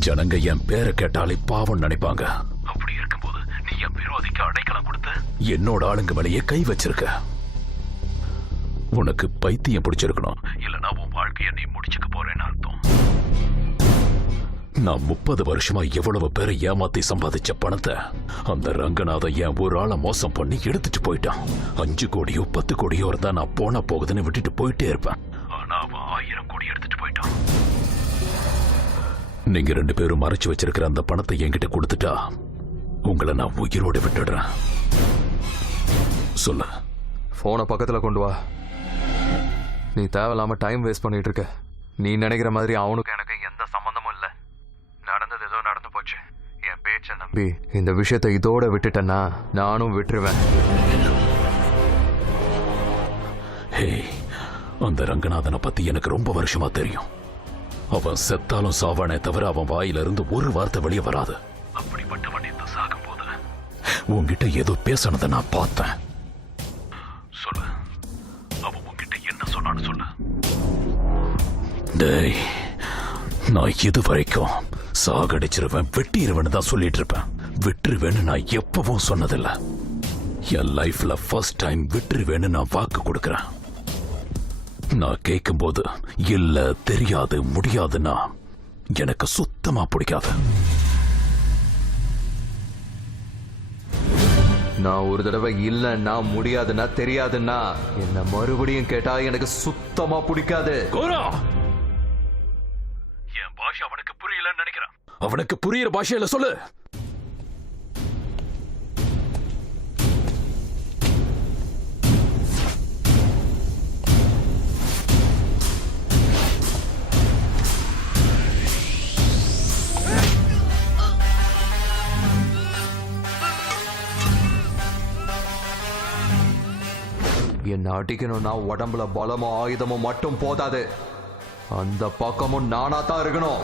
ஜனங்க என் பேரை கேட்டாலே பாவம் நினைப்பாங்க. அப்படி இருக்கும்போது நீ என் விரோதிக்கு அடைக்கலம் கொடுத்து என்னோட ஆளுங்க மேலேயே கை வச்சிருக்க. உனக்கு பைத்தியம் பிடிச்சிருக்கணும், இல்லனா உன் வாழ்க்கைய நீ முடிச்சுக்க போறேன்னு அர்த்தம். நான் 30 வருஷமா எவ்வளவு பேரை ஏமாத்தி சம்பாதிச்ச பணத்தை அந்த ரங்கநாதன் என் ஒரு ஆளை மோசம் பண்ணி எடுத்துட்டு போயிட்டான். 5 கோடியோ 10 கோடியோ இருந்தா நான் போன போகுதுன்னு விட்டுட்டு போயிட்டே இருப்பேன். ஆனா அவன் 1000 கோடி எடுத்துட்டு போயிட்டான். நீங்க 2 பேரும் மறைச்சு வச்சிருக்கிற அந்த பணத்தை என்கிட்ட கொடுத்துட்டா உங்களை நான் உயிரோடு விட்டுடுறேன். சொல்லு. போனை பக்கத்துல கொண்டு வா. நீ தேவையில்லாம டைம் வேஸ்ட் பண்ணிட்டு இருக்க. நீ நினைக்கிற மாதிரி அவனுக்கு எனக்கு எந்த சம்பந்தமும் இல்ல. நடந்தது ஏதோ நடந்து போச்சு. என் பேச்ச நம்பி இந்த விஷயத்தை இதோட விட்டுட்டேன்னா நானும் விட்டுருவேன். ஹே, அந்த ரங்கநாதனை பத்தி எனக்கு ரொம்ப வருஷமா தெரியும். அவன் செத்தாலும் சாவானே தவிர அவன் வாயிலிருந்து ஒரு வார்த்தை வெளியே வராது. அப்படிப்பட்டவன் இந்த சாகும் போது உன்கிட்ட ஏதோ பேசணதை நான் பார்த்தேன். சொல்லு, அவன் உன்கிட்ட என்ன சொன்னான்னு சொல்லு. டேய், நான் இது வரைக்கும் சாகடிச்சிருவேன், வெட்டிடுவேன்னு தான் சொல்லிட்டு இருப்பேன். விட்டுருவேன்னு நான் எப்பவும் சொன்னதில்லை. என் லைஃப்ல ஃபர்ஸ்ட் டைம் விட்டுருவேன்னு நான் வாக்கு கொடுக்கறேன். நான் கேட்கும் போது இல்ல, தெரியாது, முடியாதுன்னா எனக்கு சுத்தமா பிடிக்காது. நான் ஒரு தடவை இல்லைன்னா, முடியாதுன்னா, தெரியாதுன்னா என்ன மறுபடியும் கேட்டா எனக்கு சுத்தமா பிடிக்காது. கோரா, என் பாஷை அவனுக்கு புரியலன்னு நினைக்கிறேன். அவனுக்கு புரியுற பாஷையில சொல்லு. என்ன அடிக்கணும்னா உடம்புல பலமோ ஆயுதமோ மட்டும் போதாது, அந்த பக்கமும் நானா தான் இருக்கணும்.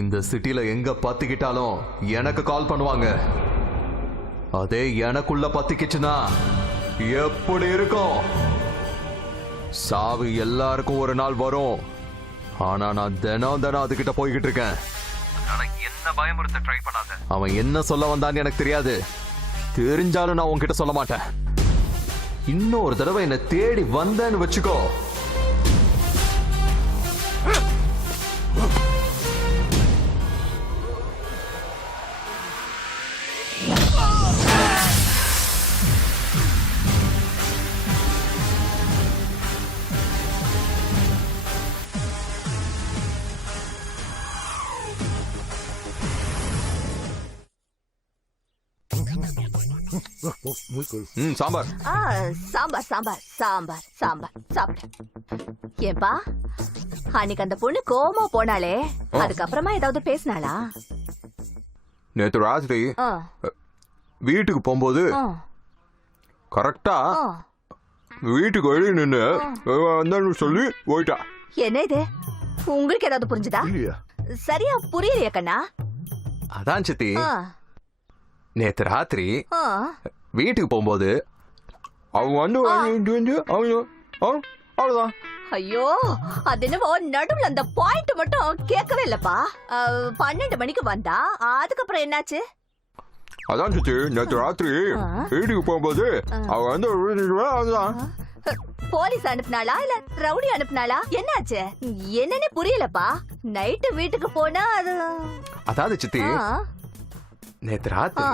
இந்த சிட்டில எங்க பத்திக்கிட்டாலும் எனக்கு கால் பண்ணுவாங்க. அதே எனக்குள்ள பத்திக்கிச்சுன்னா எப்படி இருக்கும்? சாவு எல்லாருக்கும் ஒரு நாள் வரும். ஆனா நான் தினம் அதுகிட்ட போய்கிட்டு இருக்கேன். ஆனா என்ன பயமுறுத்த ட்ரை பண்ணாத. அவன் என்ன சொல்ல வந்தான்னு எனக்கு தெரியாது. தெரிஞ்சாலும் நான் உன்கிட்ட சொல்ல மாட்டேன். இன்னொரு தடவை என்ன தேடி வந்தேன்னு வச்சுக்கோ. சாம்பார். சாம்பார் சாம்பார் சாம்பார் சாம்பார் சாப்பிடு. ஏன்பா அன்னைக்கு அந்த பொண்ணு கோமா போனாலே, அதுக்கப்புறமா ஏதாவது பேசினாளா? நேத்து ராத்திரி வீட்டுக்கு போகும்போது கரெக்டா வீட்டுக்கு வெளியே நின்னு சொல்லி போயிட்டா. என்ன இது, உங்களுக்கு ஏதாவது புரிஞ்சுதா? சரியா புரியலையா கண்ணா? அதான் சித்தி, நேத்து ராத்திரி வீட்டுக்கு போகும்போது அவங்க அவ்வளவுதான். ஐயோ, அது என்னவோ நடுவுல அந்த பாயிண்ட் மட்டும் கேட்கவே இல்லப்பா. 12 மணிக்கு வந்தா, அதுக்கப்புறம் என்னாச்சு? அதான் சித்தி, நேத்து ராத்திரி வீட்டுக்கு போகும்போது அவங்க போலீஸ் அனுப்புனாளா இல்ல ரவுடி அனுப்புனாளா? என்னாச்சு என்னன்னு புரியலப்பா. நைட்டு வீட்டுக்கு போனா அது அதாவது சித்தி, நேத்து ராத்திரி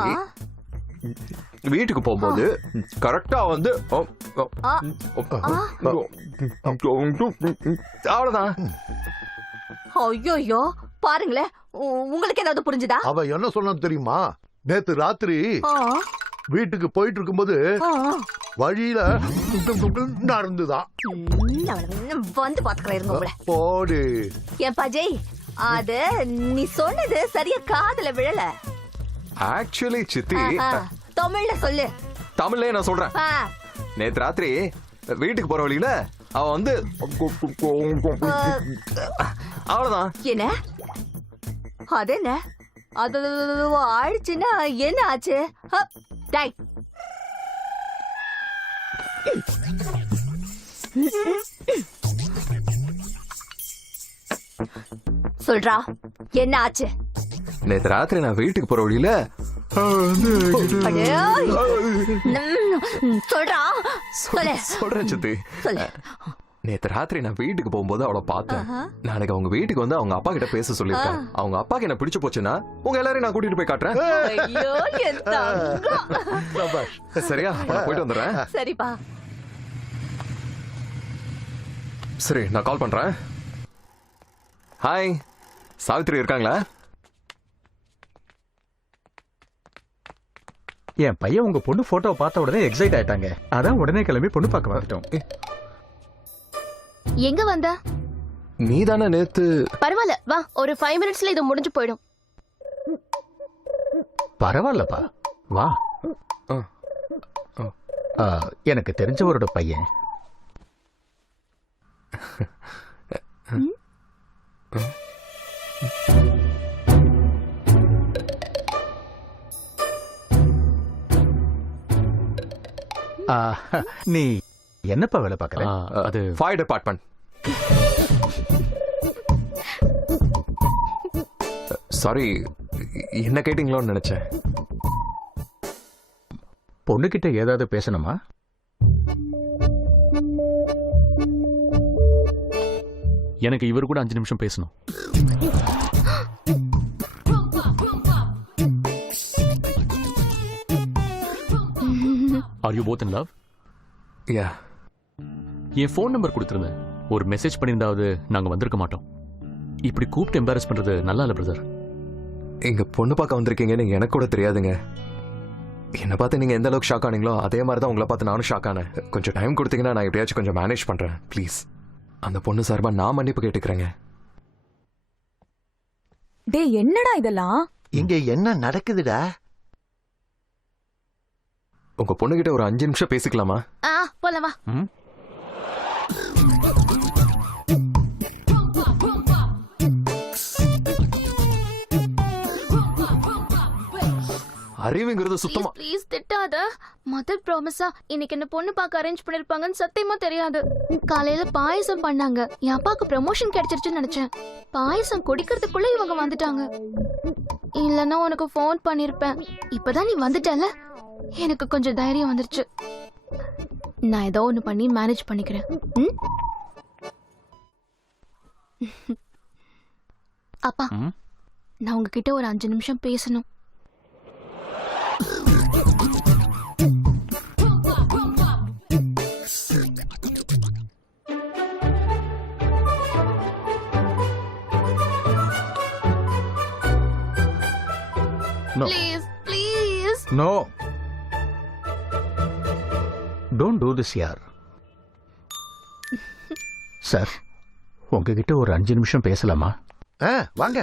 வீட்டுக்கு போகும்போது கரெக்டா அவ்வளவுதான். ஐயோ, பாருங்களேன், உங்களுக்கு ஏதாவது புரிஞ்சுதா? அவ என்ன சொன்ன தெரியுமா? நேத்து ராத்திரி வீட்டுக்கு போயிட்டு இருக்கும்போது வழியில நடந்துதான். வந்து பாத்துக்கிறேன் போடு. ஏன் பஜய், அது நீ சொன்னது சரியா காதுல விழல. ஆக்சுவலி சித்தி, தமிழ்ல சொல்லு. தமிழ்ல நான் சொல்றேன். நேத்து ராத்திரி வீட்டுக்கு போற வழியில அவ அவ்வளவுதான். என்ன அது? என்ன அது ஆயிடுச்சுன்னா என்ன ஆச்சு? டை சொல்றா, என்ன ஆச்சு? நேத்து ராத்திரி நான் வீட்டுக்கு போற வழியில சொல்றா, சொல்றேன் சித்தி. நேத்து ராத்திரி நான் வீட்டுக்கு போகும்போது அவளை பார்த்தேன். நாளைக்கு அவங்க வீட்டுக்கு வந்து அவங்க அப்பா கிட்ட பேச சொல்லிருக்கேன். அவங்க அப்பாக்கு என்ன பிடிச்சு போச்சுன்னா உங்க எல்லாரையும் நான் கூட்டிட்டு போய் காட்டுறேன். சரியா? நான் போயிட்டு வந்துடுறேன். சரிப்பா. சரி, நான் கால் பண்றேன். ஹாய், சாவித்ரி இருக்காங்களா? என் பையன் உங்க பொண்ணு போட்டோ பார்த்த உடனே எக்ஸைட் ஆயிட்டாங்க. அதான் உடனே கிளம்பி பொண்ணு பார்க்க வந்துட்டோம். எங்க வந்த? நீ தானே நேத்து? பரவாயில்ல, வா, ஒரு 5 மினிட்ஸ்ல இது முடிஞ்சு போயிடும். பரவாயில்லப்பா, வா. எனக்கு தெரிஞ்சவரோட பையன். நீ என்னப்பா வேலை பார்க்கற? அது ஃபயர் டிபார்ட்மெண்ட். சாரி, என்ன கேட்டீங்களோன்னு நினைச்சேன். பொண்ணுகிட்ட ஏதாவது பேசணுமா? எனக்கு இவர் கூட 5 நிமிஷம் பேசணும். Are you both in love? Yeah. N phone number கொடுத்துருந்தேன். ஒரு மெசேஜ் பண்ணியிருந்தாவது நாங்க வந்திருக்க மாட்டோம். இப்படி கூப்பிட்டு எம்பாரஸ் பண்றது நல்லா இல்ல பிரதர். எங்க பொண்ணு பார்க்க வந்திருக்கீங்கன்னு எனக்கு கூட தெரியாதுங்க. என்ன பார்த்து நீங்க எந்த அளவுக்கு ஷாக் ஆனீங்களோ அதே மாதிரி தான் உங்களை பார்த்து நானும் ஷாக் ஆனேன். கொஞ்சம் டைம் கொடுத்தீங்கன்னா நான் எப்படியாச்சும் கொஞ்சம் மேனேஜ் பண்றேன். ப்ளீஸ், அந்த பொண்ணு சார்பா நான் மன்னிப்பு கேட்டுக்கிறேங்க. டேய், என்னடா இதெல்லாம்? இங்க என்ன நடக்குதுடா? உங்க பொண்ணுகிட்ட ஒரு 5 நிமிஷம் பேசிக்கலாமா? போலாம் வா. அறிவுங்கிறது சுத்தமா ப்ளீஸ் திட்டாத. மதர் ப்ராமிஸா இன்னைக்கு என்ன பொண்ணு பார்க்க அரேஞ்ச் பண்ணிருப்பாங்கன்னு சத்தியமா தெரியாது. காலையில பாயசம் பண்ணாங்க. என் அப்பாக்கு ப்ரமோஷன் கிடைச்சிருச்சுன்னு நினைச்சேன். பாயசம் குடிக்கிறதுக்குள்ள இவங்க வந்துட்டாங்க. இல்லன்னா உனக்கு ஃபோன் பண்ணிருப்பேன். இப்பதான் நீ வந்துட்டல, எனக்கு கொஞ்சம் தைரியம் வந்துருச்சு. நான் ஏதோ ஒண்ணு பண்ணி மேனேஜ் பண்ணிக்கிறேன். ம்? அப்பா, நான் உங்ககிட்ட ஒரு 5 நிமிஷம் பேசணும். No. Please, please. No. Don't do this, yaar. Sir, உங்ககிட்ட ஒரு 5 நிமிஷம் பேசலாமா? வாங்க.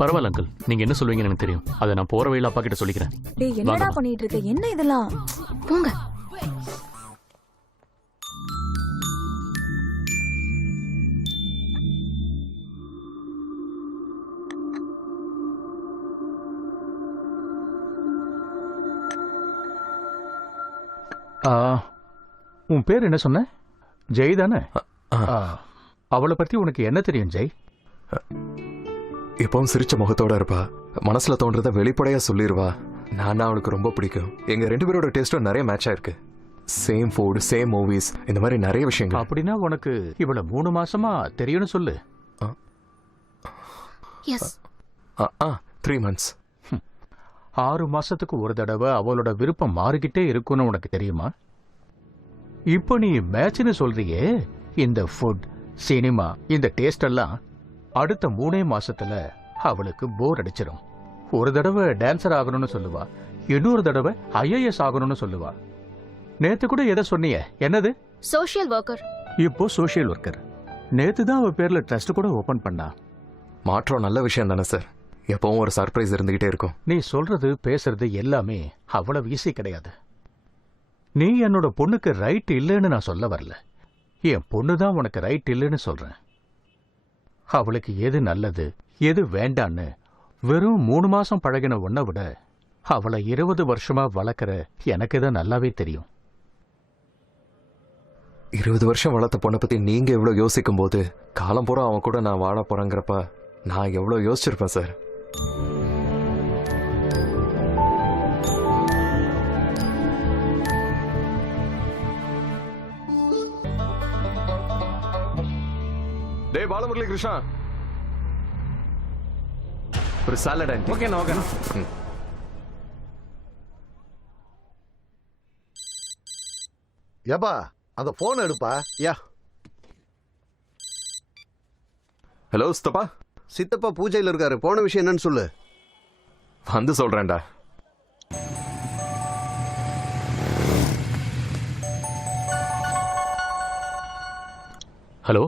பரவாயில்ல அங்கிள், நீங்க என்ன சொல்வீங்கன்னு எனக்கு தெரியும். அதை நான் போற வழியில அப்பா கிட்ட சொல்லிக்கிறேன். டேய், என்னடா பண்ணிட்டு இருக்க? என்ன இதெல்லாம்? போங்க. உன் பேர் என்ன சொன்ன? ஜெய் தானே? அவளை பத்தி உனக்கு என்ன தெரியும் ஜெய்? எப்பவும் சிரிச்ச முகத்தோட இருப்பா. மனசுல தோன்றத வெளிப்படையா சொல்லிடுவா. நான் அவளுக்கு ரொம்ப பிடிக்கும். எங்க 2 பேரோட டேஸ்டும் நிறைய மேட்ச் ஆயிருக்கு. சேம் ஃபுட், சேம் மூவிஸ், இந்த மாதிரி நிறைய விஷயங்கள். அப்படின்னா உனக்கு இவள 3 மாசமா தெரியும்னு சொல்லு. எஸ். 3 months. 6 மாசத்துக்கு ஒரு தடவை அவளோட விருப்பம் மாறிக்கிட்டே இருக்கும்னு உனக்கு தெரியுமா? இப்போ நீ மேட்ச்னு சொல்றியே, இந்த ஃபுட், சினிமா, இந்த டேஸ்ட் எல்லாம் அடுத்த 3 மாசத்துல அவளுக்கு போர் அடிச்சிடும். ஒரு தடவை டான்சர் ஆகணும்னு சொல்லுவா, இன்னொரு தடவை ஐஏஎஸ் ஆகணும்னு சொல்லுவா. நேத்து கூட எதை சொன்னிய? என்னது? Social worker. இப்போ சோஷியல் ஒர்க்கர். நேத்து தான் அவ பேர்ல ட்ரஸ்ட் கூட ஓபன் பண்ணா. மாற்றம் நல்ல விஷயம் தானே சார்? எப்பவும் ஒரு சர்ப்ரைஸ் இருந்துகிட்டே இருக்கும். நீ சொல்றது பேசுறது எல்லாமே அவ்வளவு ஈஸி கிடையாது. நீ என்னோட பொண்ணுக்கு ரைட் இல்லைன்னு நான் சொல்ல வரல. என் பொண்ணு தான் உனக்கு ரைட் இல்லைன்னு சொல்றேன். அவளுக்கு எது நல்லது எது வேண்டான்னு வெறும் 3 மாசம் பழகின உன்னை விட அவளை 20 வருஷமா வளர்க்கிற எனக்கு தான் நல்லாவே தெரியும். 20 வருஷம் வளர்த்த பொண்ணை பத்தி நீங்க எவ்வளவு யோசிக்கும் போது, காலம் பூரா அவன் கூட நான் வாழ போறேங்கிறப்ப நான் எவ்வளவு யோசிச்சிருப்பேன் சார். டேய் பாலமுரளி கிருஷ்ணா, ஒரு சாலட் ஆண்டி. ஓகேண்ணா ஓகேண்ணா. ஏப்பா அந்த போன் எடுப்பா. யா. ஹலோ சித்தப்பா. சித்தப்பா பூஜையில இருக்காரு. போன விஷயம் என்னன்னு சொல்லு. வந்து சொல்றேன்டா. ஹலோ,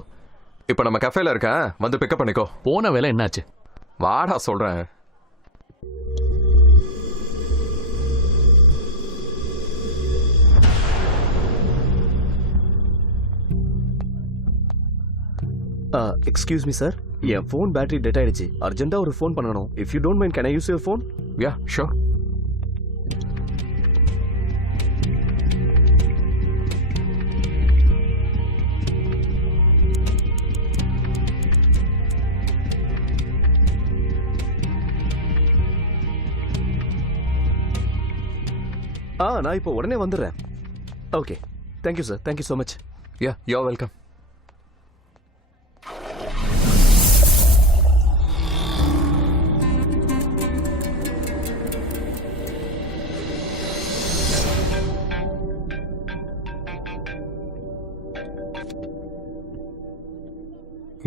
இப்ப நம்ம கஃபேல இருக்கேன், வந்து பிக்கப் பண்ணிக்கோ. போன வேலை என்னாச்சு? வாடா சொல்றேன். எக்ஸ்கியூஸ் மீ சார், என் ஃபோன் பேட்டரி டெட் ஆயிடுச்சு. அர்ஜென்ட்டா ஒரு ஃபோன் பண்ணணும். If you don't mind can I use your phone? Yeah sure. நான் இப்போ உடனே வந்துடுறேன். Okay, thank you sir, thank you so much. Yeah you are welcome.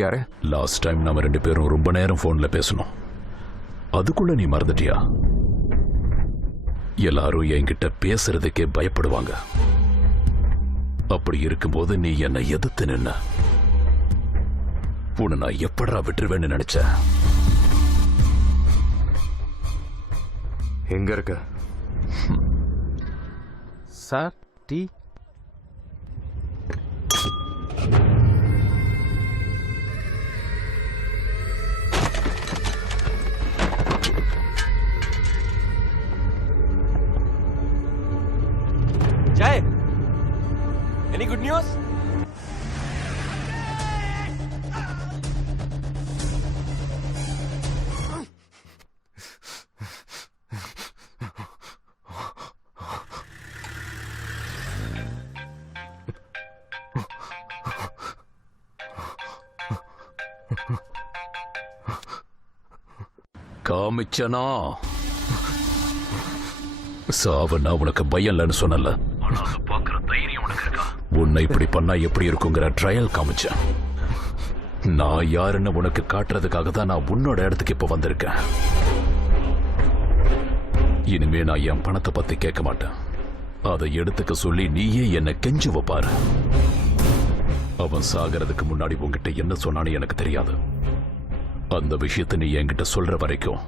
யாரு? லாஸ்ட் டைம் நாம 2 பேரும் ரொம்ப நேரம் போன்ல பேசணும். அதுக்குள்ள நீ மறந்துட்டியா? எல்லாரும் என்கிட்ட பேசுறதுக்கே பயப்படுவாங்க. அப்படி இருக்கும்போது நீ என்னை எதிர்த்து நின்ன. உன்னை நான் எப்படா விட்டுருவேன்னு நினைச்ச? எங்க இருக்க? Sir, tea. காமிச்சனா சாவனா உனக்கு பயம் இல்லைன்னு சொன்னல. பாக்குற தைரியம் உனக்கு இருக்கா? உன்னை இப்படி பண்ணா எப்படி இருக்குங்கிற ட்ரையல் காமிச்சேன். நான் யாருன்னு உனக்கு காட்டுறதுக்காக தான் நான் உன்னோட இடத்துக்கு இப்ப வந்திருக்கேன். இனிமே நான் என் பணத்தை பத்தி கேட்க மாட்டேன். அதை எடுத்துக்க சொல்லி நீயே என்ன கெஞ்சுவ பாரு. அவன் சாகிறதுக்கு முன்னாடி உன்கிட்ட என்ன சொன்னான்னு எனக்கு தெரியாது. அந்த விஷயத்தை நீ என்கிட்ட சொல்ற வரைக்கும்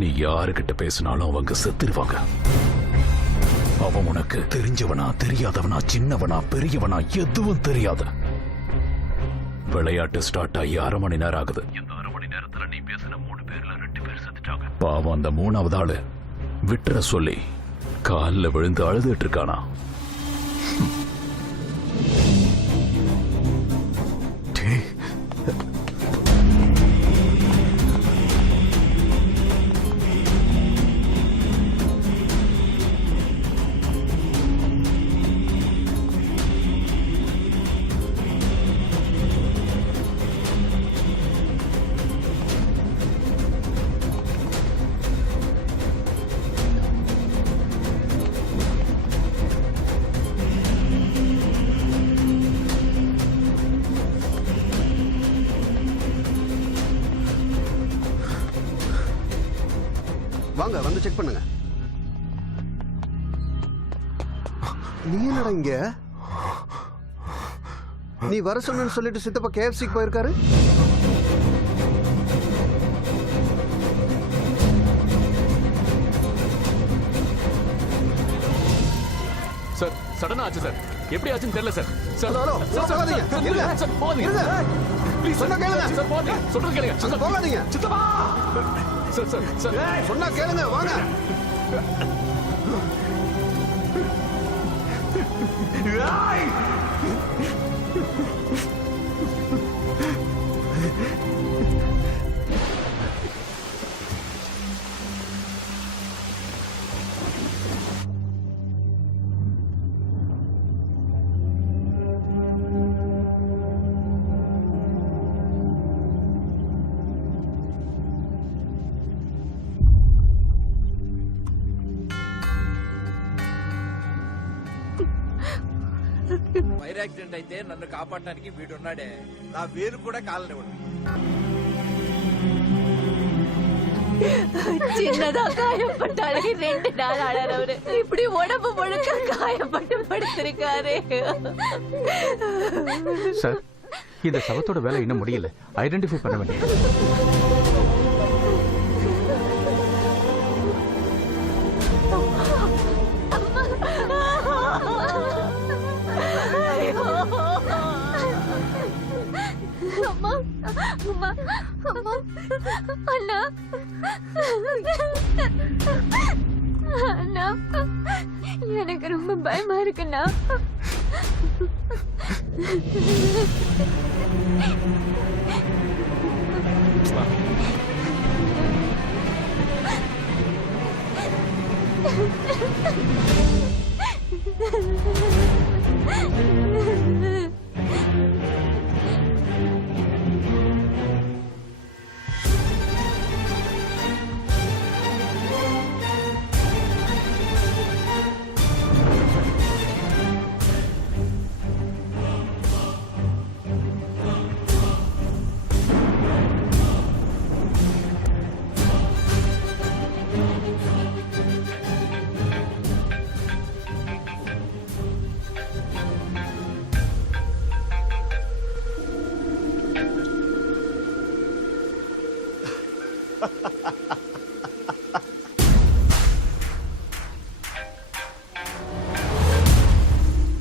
நீ யாருகிட்ட பேசினாலும் அவங்க செத்துருவாங்க. அவன் உனக்கு தெரிஞ்சவனா தெரியாதவனா சின்னவனா பெரியவனா எதுவும் தெரியாது. விளையாட்டு ஸ்டார்ட் ஆகி 1/2 மணி நேரம் ஆகுது. இந்த 1/2 மணி நேரத்துல நீ பேசின 3 பேர்ல 2 பேர் செத்துட்டாங்க. பாவம் அந்த 3வது ஆளு விட்டுற சொல்லி காலில் விழுந்து அழுதுட்டு இருக்கானா. வாங்க வந்து செக் பண்ணுங்க. நீ என்னடா இங்க? நீ வர சொன்னு சொல்லிட்டு சித்தப்பா KFCக்கு போயிருக்காரு. சார் சடனா ஆச்சு சார். எப்படி ஆச்சுன்னு தெரியல sir. Sir hello, sir, sir, போகாதீங்க. சார், இருங்க. சார், போகாதீங்க. இருங்க. ப்ளீஸ் சொன்னா கேளுங்க. சார் போகாதீங்க. சொல்றது கேளுங்க. அங்க போகாதீங்க. சித்தப்பா. சார் சார் சார் சொன்னா கேளுங்க. வாங்க. ఫైర్ యాక్సిడెంట్ అయితే నన్ను కాపాడడానికి వీడున్నాడే. నా వేలు కూడా కాలనివ్వడు. சின்னதா காயப்பட்டாலே 2 நாள் ஆளறவரு இப்படி உடம்பு முழுக்க காயப்பட்டு படுத்திருக்காரு. சார், இந்த சவத்தோட வேலை இன்னும் முடியல. ஐடென்டிஃபை பண்ண வேண்டியது. அம்மா அம்மா அம்மா அண்ணா அண்ணா எனக்கு ரொம்ப பயமா இருக்குண்ணா.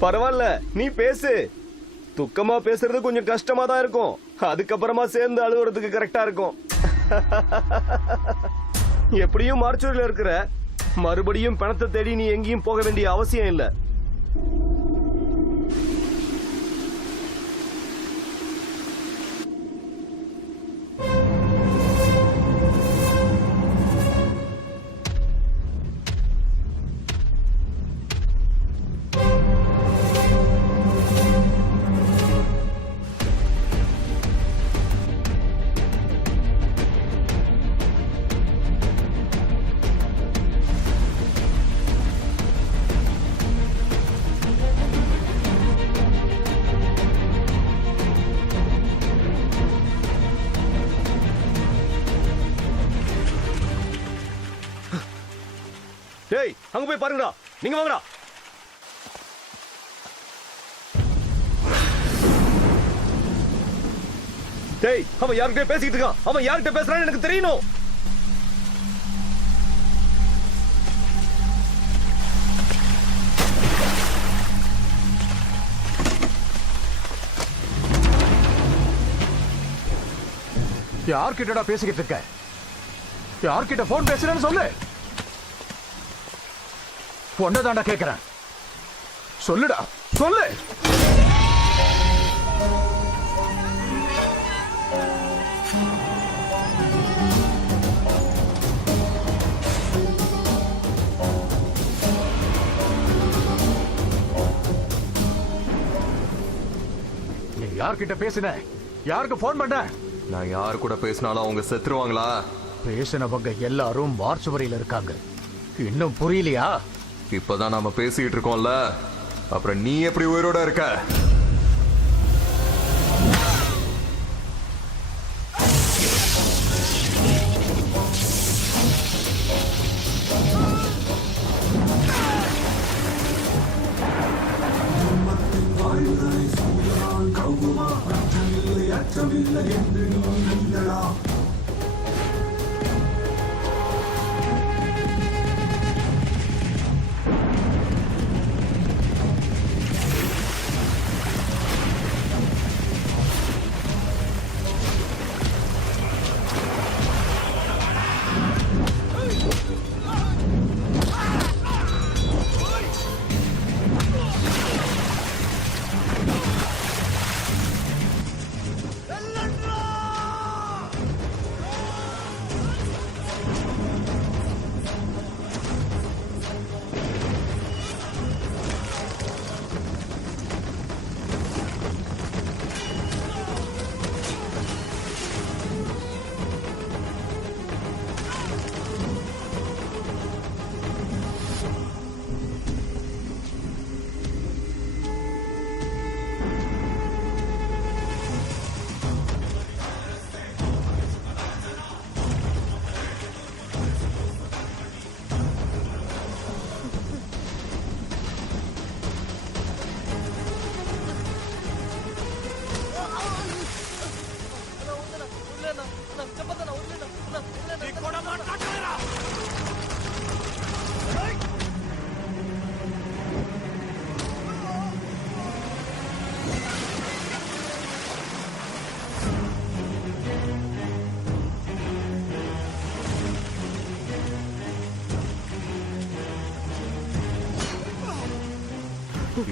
பரவாயில்ல, நீ பேசு. துக்கமா பேசுறது கொஞ்சம் கஷ்டமா தான் இருக்கும். அதுக்கப்புறமா சேர்ந்து அழுகுறதுக்கு கரெக்டா இருக்கும். எப்படியும் மார்ச்சூரில் இருக்கிற, மறுபடியும் பணத்தை தேடி நீ எங்கேயும் போக வேண்டிய அவசியம் இல்லை. டேய் அங்க போய் பாருங்கடா. நீங்க வாங்கடா. டேய் அவன் யார்கிட்ட பேசிக்கிட்டு இருக்கான்? அவன் யார்கிட்ட பேசுறான்னு எனக்கு தெரியணும். யார்கிட்டடா பேசிக்கிட்டு இருக்க? யார்கிட்ட போன் பேசுறேன்னு சொல்லு. பொண்ணதாண்டா கேக்குறேன். சொல்லுடா சொல்லு. நீ யார்கிட்ட பேசின? யாருக்கு போன் பண்ண? நான் யார் கூட பேசினாலும் அவங்க செத்துருவாங்களா? பேசினவங்க எல்லாரும் மார்ச்சுவரியில இருக்காங்க. இன்னும் புரியலையா? இப்பதான் நாம பேசிட்டு இருக்கோம்ல, அப்புறம் நீ எப்படி உயிரோட இருக்க?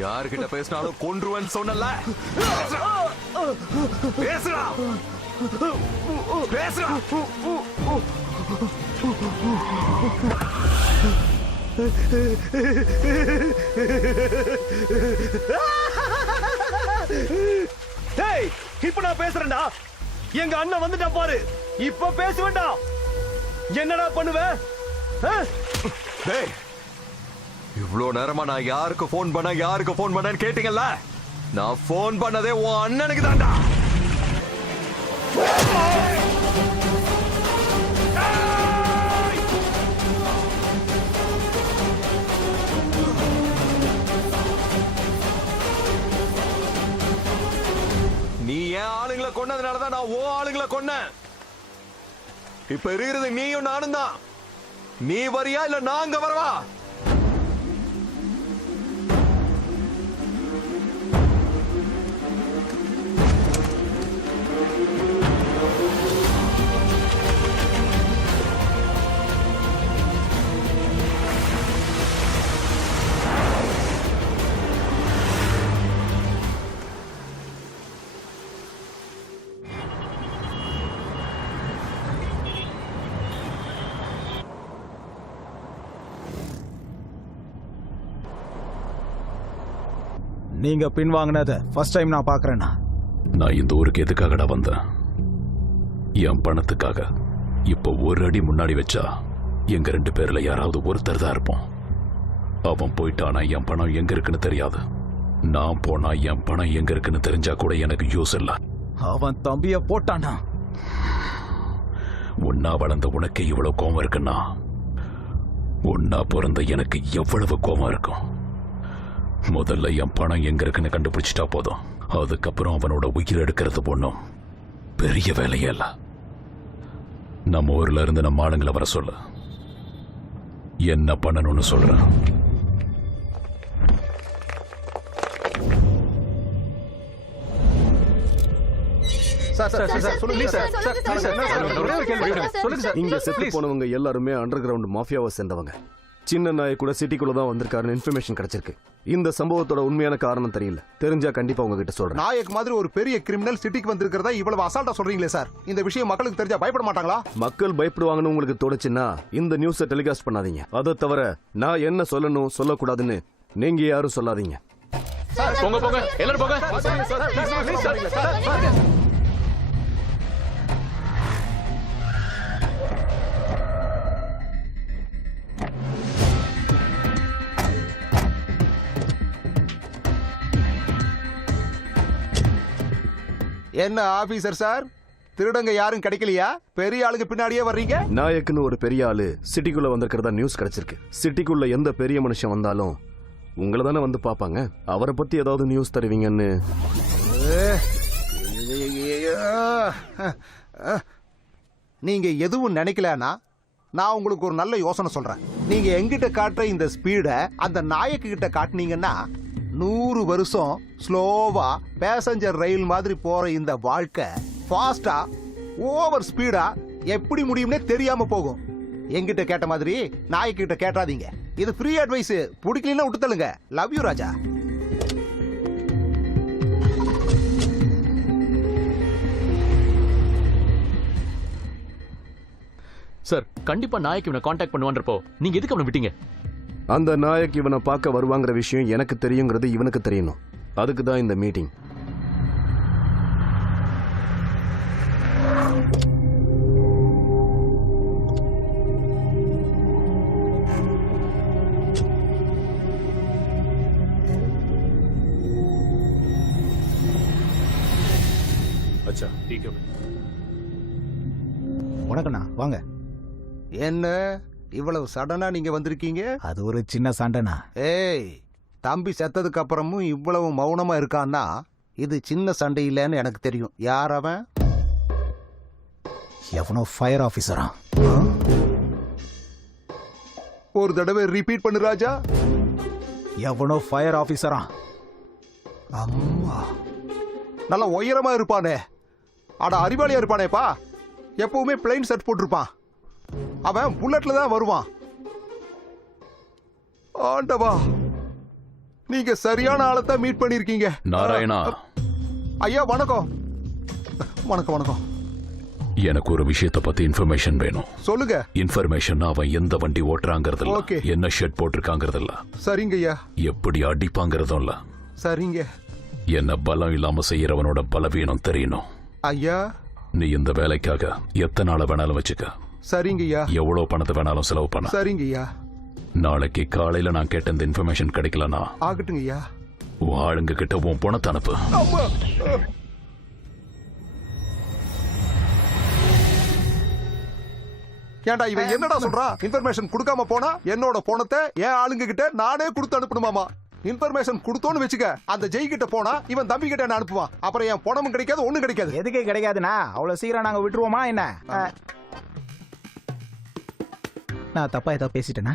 யார்கிட்ட பேசினாலும் கொன்றுவன் சொன்னல. பேசுடா பேசுடா. டேய் இப்ப நான் பேசுறேன்டா. எங்க அண்ணன் வந்துட்டா பாரு. இப்ப பேசுவேன்டா. என்னடா பண்ணுவ? டேய், இவ்ளோ நேரமா நான் யாருக்கு போன் பண்ணேன்னு கேட்டீங்கல்ல? நான் போன் பண்ணதே உன் அண்ணனுக்கு தான்டா. நீ என் ஆளுங்களை கொன்னதுனாலதான் நான் ஓ ஆளுங்களை கொன்னேன். இப்ப இருக்கிறது நீயும் நானும் தான். நீ வரியா இல்ல நாங்க வரவா? நீங்க பின்வாங்கினத ஃபர்ஸ்ட் டைம் நான் பாக்குறேன்னா. நான் இந்த ஊருக்கு எதுக்காகடா வந்தேன்? என் பணத்துக்காக. இப்ப ஒரு அடி முன்னாடி வச்சா எங்க 2 பேர்ல யாராவது ஒருத்தர் தான் இருப்போம். அவன் போயிட்டானா என் பணம் எங்க இருக்குன்னு தெரியாது. நான் போனா என் பணம் எங்க இருக்குன்னு தெரிஞ்சா கூட எனக்கு யூஸ் இல்ல. அவன் தம்பிய போட்டானா? உன்னா வளர்ந்த உனக்கு இவ்வளவு கோவம் இருக்குன்னா ஒன்னா பிறந்த எனக்கு எவ்வளவு கோபம் இருக்கும். முதல்ல என் பணம் எங்க இருக்குன்னு கண்டுபிடிச்சிட்டா போதும். அதுக்கப்புறம் அவனோட உயிர் எடுக்கிறது ஒண்ணும் பெரிய வேலையே இல்ல. நம்ம ஊர்ல இருந்து நம்ம ஆளுங்களை வர சொல்ல, என்ன பண்ணணும்னு சொல்றேன். இங்க செத்து போனவங்க எல்லாருமே அண்டர் கிரவுண்ட் மாஃபியாவை சேர்ந்தவங்க. சின்ன நாய் கூட சிட்டிக்குள்ள தான் வந்திருக்காருன்னு இன்ஃபர்மேஷன் கிடைச்சிருக்கு. இந்த சம்பவத்தோட உண்மையான காரணம் தெரியல. தெரிஞ்சா கண்டிப்பா உங்ககிட்ட சொல்றேன். நாயக் மாதிரி ஒரு பெரிய கிரிமினல் சிட்டிக்கு வந்திருக்கிறதா இவ்வளவு அசால்ட்டா சொல்றீங்களே சார். இந்த விஷயம் மக்களுக்கு தெரிஞ்சா பயப்பட மாட்டாங்களா? மக்கள் பயப்படுவாங்கன்னு உங்களுக்கு தோணுச்சுன்னா இந்த நியூஸை டெலிகாஸ்ட் பண்ணாதீங்க. அதை தவிர நான் என்ன சொல்லணும் சொல்லக்கூடாதுன்னு நீங்க யாரும் சொல்லாதீங்க. போங்க போங்க, எல்லாரும் போங்க. என்ன ஆபீசர் சார், திருடங்க யாரும் கிடைக்கலையா? பெரிய ஆளுங்க பின்னாடியே வர்றீங்க. நாயக்குன்னு ஒரு பெரிய ஆளு சிட்டிக்குள்ள வந்திருக்கிறதா நியூஸ் கிடைச்சிருக்கு. சிட்டிக்குள்ள எந்த பெரிய மனுஷன் வந்தாலும் உங்களை தானே வந்து பாப்பாங்க. அவரை பத்தி ஏதாவது நியூஸ் தருவீங்கன்னு. நீங்க எதுவும் நினைக்கலனா நான் உங்களுக்கு ஒரு நல்ல யோசனை சொல்றேன். நீங்க எங்கிட்ட காட்டுற இந்த ஸ்பீட அந்த நாயக்கு கிட்ட காட்டுனீங்கன்னா 100 வருஷம் ஸ்லோவா பேசஞ்சர் ரயில் மாதிரி போற இந்த வாழ்க்கை ஃபாஸ்டா ஓவர் ஸ்பீடா எப்படி முடியும்னே தெரியாம போகும். எங்கிட்ட கேட்ட மாதிரி நாயக்கு கிட்ட கேட்டாதீங்க. இது ஃப்ரீ அட்வைஸ். பிடிக்கலன்னா விட்டு தள்ளுங்க. Love you Raja. சார், கண்டிப்பா நாயக்கு இவனை காண்டாக்ட் பண்ணுவான்றப்போ நீங்க எதுக்கு அவனை விட்டீங்க? அந்த நாயக் இவனை பார்க்க வருவாங்கிற விஷயம் எனக்கு தெரியுங்கிறது இவனுக்கு தெரியணும். அதுக்கு தான் இந்த மீட்டிங். அச்சா, ठीक है. உனக்குண்ணா வாங்க. என்ன இவ்வளவு சடனா நீங்க வந்திருக்கீங்க? அது ஒரு சின்ன சண்டைண்ணா. ஏய், தம்பி செத்ததுக்கு அப்புறமும் இவ்வளவு மௌனமா இருக்கான்னா இது சின்ன சண்டை இல்லைன்னு எனக்கு தெரியும். யார் அவன்? எவனோ ஃபயர் ஆபீசரா. ஒரு தடவை ரிப்பீட் பண்ணு ராஜா. எவனோ ஃபயர் ஆபீசரா. அம்மா, நல்ல உயரமா இருப்பானே. அட அறிவாளியா இருப்பானேப்பா. எப்பவுமே பிளைன் ஷர்ட் போட்டிருப்பான். அவன் புல்லட்ல தான் வருவான். ஆண்டவா, நீங்க சரியான ஆளத்தான் மீட் பண்ணிருக்கீங்க. நாராயணா. ஐயா வணக்கம். வணக்கம் வணக்கம். எனக்கு ஒரு விஷயத்தை பத்தி இன்ஃபர்மேஷன் வேணும். சொல்லுங்க. இன்ஃபர்மேஷன் அவன் எந்த வண்டி ஓட்டுறாங்கிறது இல்ல, Okay. என்ன ஷர்ட் போட்டிருக்காங்கிறது இல்ல, சரிங்க ஐயா. எப்படி அடிப்பாங்கிறதும் இல்ல, சரிங்க என்ன பலம் இல்லாம செய்யறவனோட பலவீனம் தெரியணும். ஐயா. நீ இந்த வேலைக்காக எத்தனை நாள வேணாலும் வச்சுக்க. சரிங்க ஐயா. எவ்வளவு பணத்தை வேணாலும் செலவு பண்ண. சரிங்க ஐயா. நாளைக்கு காலையில நான் கேட்ட இந்த இன்ஃபர்மேஷன் கிடைக்கலனா ஆகட்டுங்க ஐயா. உன் ஆளுங்க கிட்ட உன் பணத்தை அனுப்பு. அம்மா. ஏன்டா இவன் என்னடா சொல்றான்? இன்ஃபர்மேஷன் கொடுக்காம போனா என்னோட பணத்தை என் ஆளுங்க கிட்ட நானே கொடுத்து அனுப்பணுமாமா. இன்ஃபர்மேஷன் கொடுத்தோன்னு வச்சுக்க, அந்த ஜெய் கிட்ட போனா இவன் தம்பி கிட்ட என்ன அனுப்புவான். அப்புறம் என் பணமும் கிடைக்காது, ஒண்ணும் கிடைக்காது. எதுக்கே கிடைக்காதுண்ணா? அவ்வளவு சீக்கிரம் நாங்க விட்டுருவோமா என்ன? நான் தப்பா ஏதாவது பேசிட்டேனா?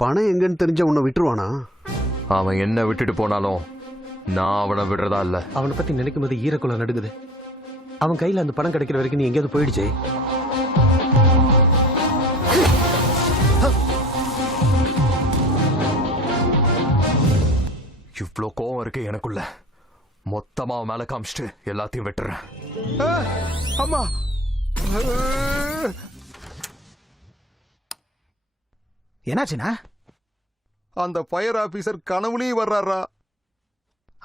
பணம் எங்கன்னு தெரிஞ்ச உன்னை விட்டுருவானா? அவன் என்ன விட்டுட்டு போனாலும் நான் அவனை விடுறதா இல்ல. அவனை பத்தி நினைக்கும் போது ஈரக்குள்ள நடுங்குது. அவன் கையில அந்த பணம் கிடைக்கிற வரைக்கும் நீ எங்கேயாவது போயிடுச்சே. இவ்ளோ கோவம் இருக்கு எனக்குள்ள. மொத்தமா அவன் மேல காமிச்சிட்டு எல்லாத்தையும் வெட்டுறேன். அம்மா. என்னாச்சுண்ணா? அந்த ஃபயர் ஆபீசர் கனவுலயும் வர்றாரா?